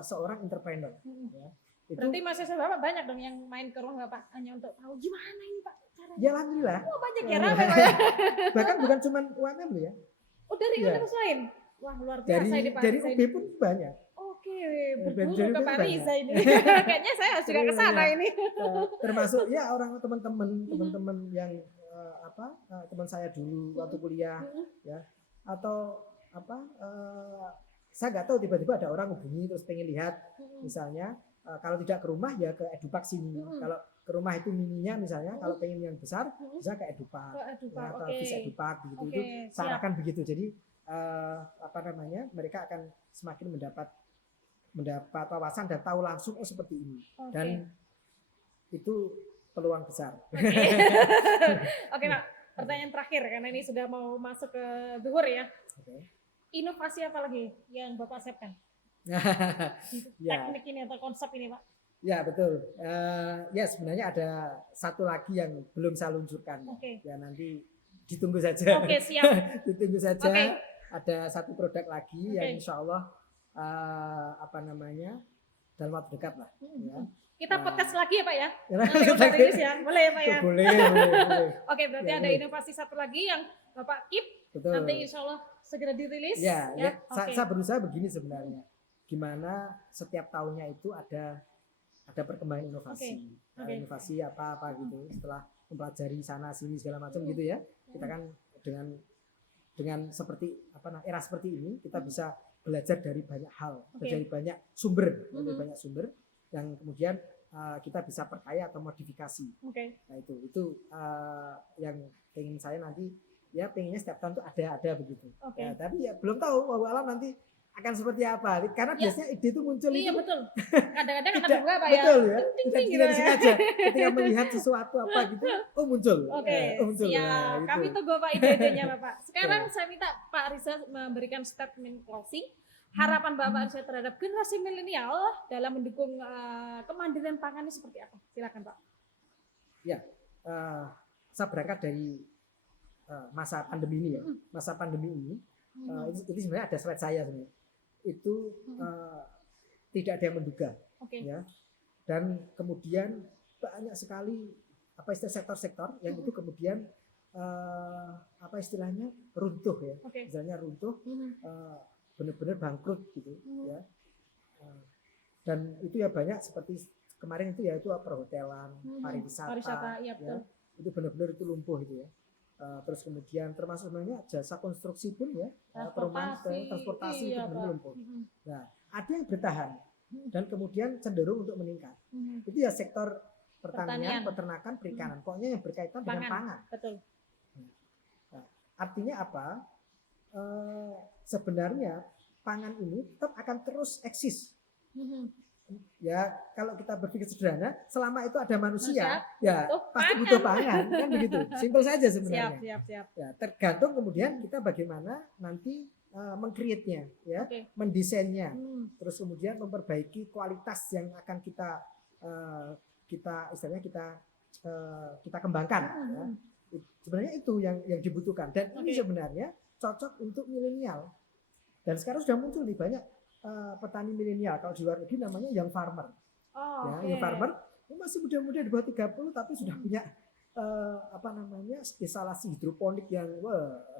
seorang entrepreneur. Ya. Berarti mahasiswa Bapak banyak dong yang main ke rumah Bapak hanya untuk tahu gimana ini Pak caranya? Ya alhamdulillah. Oh banyak ya ramai Pak ya. Bahkan bukan cuma UMM loh ya. Oh dari universitas lain? Wah luar biasa ini Pak. Dari UB pun banyak. Oke, berburu ke Paris ini. Kayaknya saya harus juga ke sana ini. Termasuk ya orang teman-teman yang teman saya dulu waktu kuliah ya atau saya nggak tahu tiba-tiba ada orang hubungi terus pengen lihat misalnya kalau tidak ke rumah ya ke Edupak sini. Kalau ke rumah itu mininya misalnya kalau pengen yang besar bisa ke Edupak ya, atau bisa Edupak begitu itu seakan begitu. Jadi mereka akan semakin mendapat wawasan dan tahu langsung seperti ini dan itu peluang besar. Oke Pak, pertanyaan terakhir karena ini sudah mau masuk ke zuhur ya. Inovasi apa lagi yang Bapak siapkan? Teknik ini atau konsep ini Pak? Ya betul. Ya sebenarnya ada satu lagi yang belum saya luncurkan. Ya nanti ditunggu saja. Oke siap. Ditunggu saja. Ada satu produk lagi yang insya Allah dalam waktu dekat lah. Ya. Kita podcast lagi ya Pak ya? Nanti udah rilis ya? Boleh ya Pak ya? Boleh. Oke berarti ada inovasi satu lagi yang Bapak keep. Betul. Nanti insya Allah segera dirilis. Ya. Saya berusaha begini sebenarnya. Gimana setiap tahunnya itu ada perkembangan inovasi. Inovasi apa gitu. Setelah mempelajari sana sini segala macam gitu ya. Kita kan dengan seperti era seperti ini kita bisa belajar dari banyak hal, dari banyak sumber, yang kemudian kita bisa perkaya atau modifikasi. Nah itu yang pengen saya nanti ya pengennya setiap tahun tuh ada begitu. Ya, tapi ya belum tahu walau alam nanti akan seperti apa karena biasanya ide itu muncul iya itu betul kadang-kadang ada juga Pak ya betul ya tidak disengaja ketika melihat sesuatu apa gitu muncul muncul siap kami tunggu Pak ide-idenya Bapak sekarang saya minta Pak Rizal memberikan statement closing harapan Bapak Riza terhadap generasi milenial dalam mendukung kemandirian pangan ini seperti apa? Silakan Pak. Ya, saya berangkat dari masa pandemi ini ya. Masa pandemi ini, itu sebenarnya ada slide saya sebenarnya. Itu tidak ada yang menduga, ya. Dan kemudian banyak sekali sektor-sektor yang itu kemudian apa istilahnya runtuh ya, misalnya runtuh, benar-benar bangkrut gitu, ya. Dan itu ya banyak seperti kemarin itu ya itu perhotelan, pariwisata, ya, betul. Itu benar-benar itu lumpuh itu ya. Terus kemudian termasuk sebenarnya jasa konstruksi pun ya, perumahan, transportasi itu benar lumpuh. Nah, ada yang bertahan dan kemudian cenderung untuk meningkat. Itu ya sektor pertanian, peternakan, perikanan. Pokoknya yang berkaitan dengan pangan. Betul. Nah, artinya apa? Sebenarnya pangan ini tetap akan terus eksis. Ya, kalau kita berpikir sederhana, selama itu ada manusia, ya pasti butuh pangan, kan begitu. Simpel saja sebenarnya. Siap. Ya, tergantung kemudian kita bagaimana nanti meng-create-nya, ya, mendesainnya, terus kemudian memperbaiki kualitas yang akan kita kembangkan. Ya. Sebenarnya itu yang dibutuhkan dan ini sebenarnya cocok untuk milenial. Dan sekarang sudah muncul nih banyak petani milenial, kalau di luar negeri namanya young farmer. Young farmer masih muda-muda di bawah 30 tapi sudah punya instalasi hidroponik yang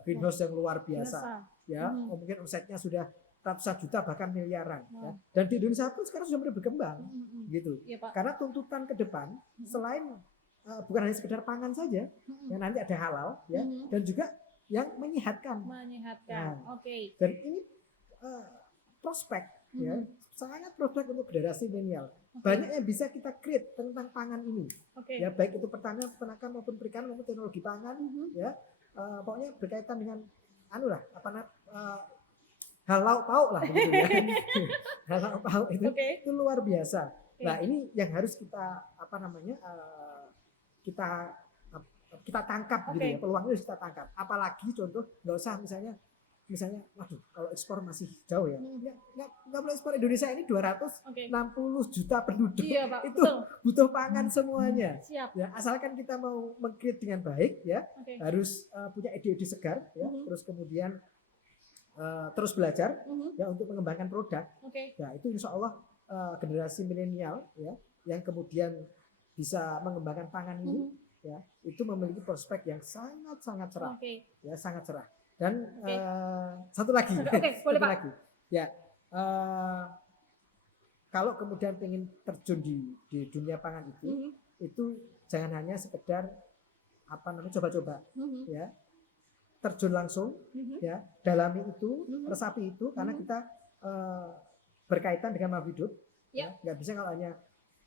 greenhouse yang luar biasa. Ya, mungkin omsetnya sudah ratusan juta bahkan miliaran. Ya. Dan di Indonesia pun sekarang sudah mulai berkembang, gitu. Ya, Pak. Karena tuntutan ke depan selain bukan hanya sekedar pangan saja, yang nanti ada halal, ya, dan juga yang menyehatkan. Nah, dan ini prospek, ya, sangat prospek untuk generasi milenial. Banyak yang bisa kita create tentang pangan ini, ya, baik itu pertanian, peternakan maupun perikanan maupun teknologi pangan, ya, pokoknya berkaitan dengan hal lauk pauk lah, gitu ya. Hal lauk pauk itu luar biasa. Nah, ini yang harus kita kita tangkap, gitu ya, peluangnya harus kita tangkap. Apalagi contoh nggak usah misalnya, waduh, kalau ekspor masih jauh ya, nggak boleh ekspor. Indonesia ini 260 juta penduduk, iya, Pak, itu butuh pangan semuanya. Siap. Ya, asalkan kita mau meng-create dengan baik, ya, harus punya ide-ide segar, ya, terus kemudian terus belajar, ya, untuk mengembangkan produk. Nah, itu insya Allah generasi milenial, ya, yang kemudian bisa mengembangkan pangan ini, ya, itu memiliki prospek yang sangat cerah, ya, sangat cerah. Dan satu lagi, boleh, Pak. Ya, kalau kemudian ingin terjun di dunia pangan itu jangan hanya sekedar coba-coba, ya, terjun langsung, ya, dalami itu, resapi itu, karena kita berkaitan dengan makhluk hidup, ya, nggak bisa kalau hanya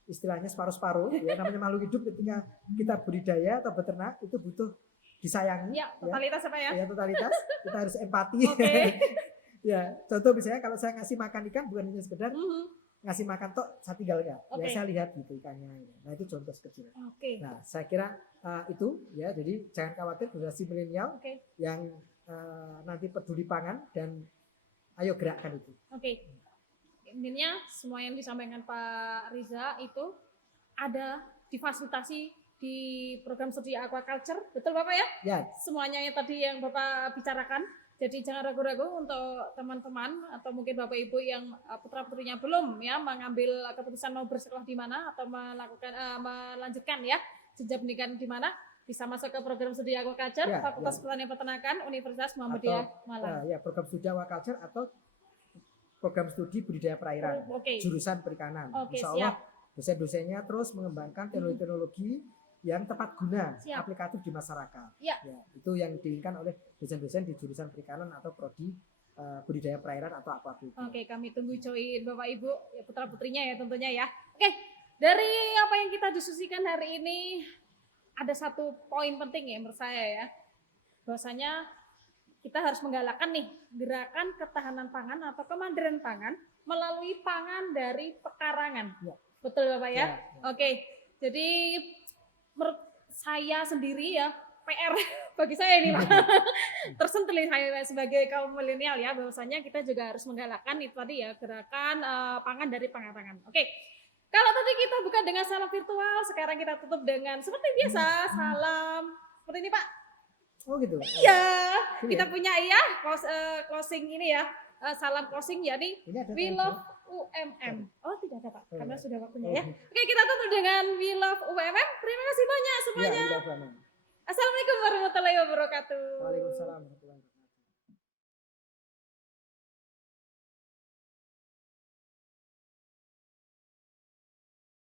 istilahnya separuh-separuh, ya, namanya makhluk hidup ketika kita budidaya atau beternak itu butuh disayangi, ya, totalitas apa ya? Ya, totalitas, kita harus empati. Ya, contoh misalnya kalau saya ngasih makan ikan bukan hanya sekedar ngasih makan tok, saya tinggal ya, saya lihat gitu ikannya. Nah, itu contoh kecil. Nah, saya kira itu, ya, jadi jangan khawatir generasi milenial yang nanti peduli pangan dan ayo gerakkan itu. Intinya semua yang disampaikan Pak Riza itu ada difasilitasi di program studi aquaculture, betul Bapak ya? Ya. Semuanya yang tadi yang Bapak bicarakan. Jadi jangan ragu-ragu untuk teman-teman atau mungkin Bapak Ibu yang putra-putrinya belum ya mengambil keputusan mau bersekolah di mana atau melanjutkan ya jenjang pendidikan di mana, bisa masuk ke program studi aquaculture, Fakultas Pertanian Peternakan Universitas Muhammadiyah Malang. Ya, program studi aquaculture atau program studi budidaya perairan, jurusan perikanan. Insya Allah dosen-dosennya terus mengembangkan teknologi-teknologi yang tepat guna, aplikatif di masyarakat. Ya, itu yang diinginkan oleh dosen-dosen di jurusan perikanan atau prodi budidaya perairan atau aquaculture. Kami tunggu join Bapak Ibu, ya, putra-putrinya ya tentunya ya. Dari apa yang kita diskusikan hari ini ada satu poin penting ya menurut saya ya, bahwasanya kita harus menggalakkan nih gerakan ketahanan pangan atau kemandirian pangan melalui pangan dari pekarangan. Ya. Betul Bapak ya? Jadi menurut saya sendiri ya PR bagi saya ini Pak. Tersentuh nih saya sebagai kaum milenial ya, bahwasanya kita juga harus menggalakkan itu tadi ya, gerakan pangan dari pangan. Oke. Kalau tadi kita buka dengan salam virtual, sekarang kita tutup dengan seperti biasa, salam seperti ini Pak. Oh gitu. Iya, kita punya closing ini ya, salam closing yakni Ini ada We tanda. Love UMM. Oh tidak ada Pak, Oh, karena iya. sudah waktunya Oh, ya. Oke, kita tutup dengan We Love UMM. Terima kasih banyak Iya, semuanya. udah, Bang. Assalamualaikum warahmatullahi wabarakatuh. Waalaikumsalam.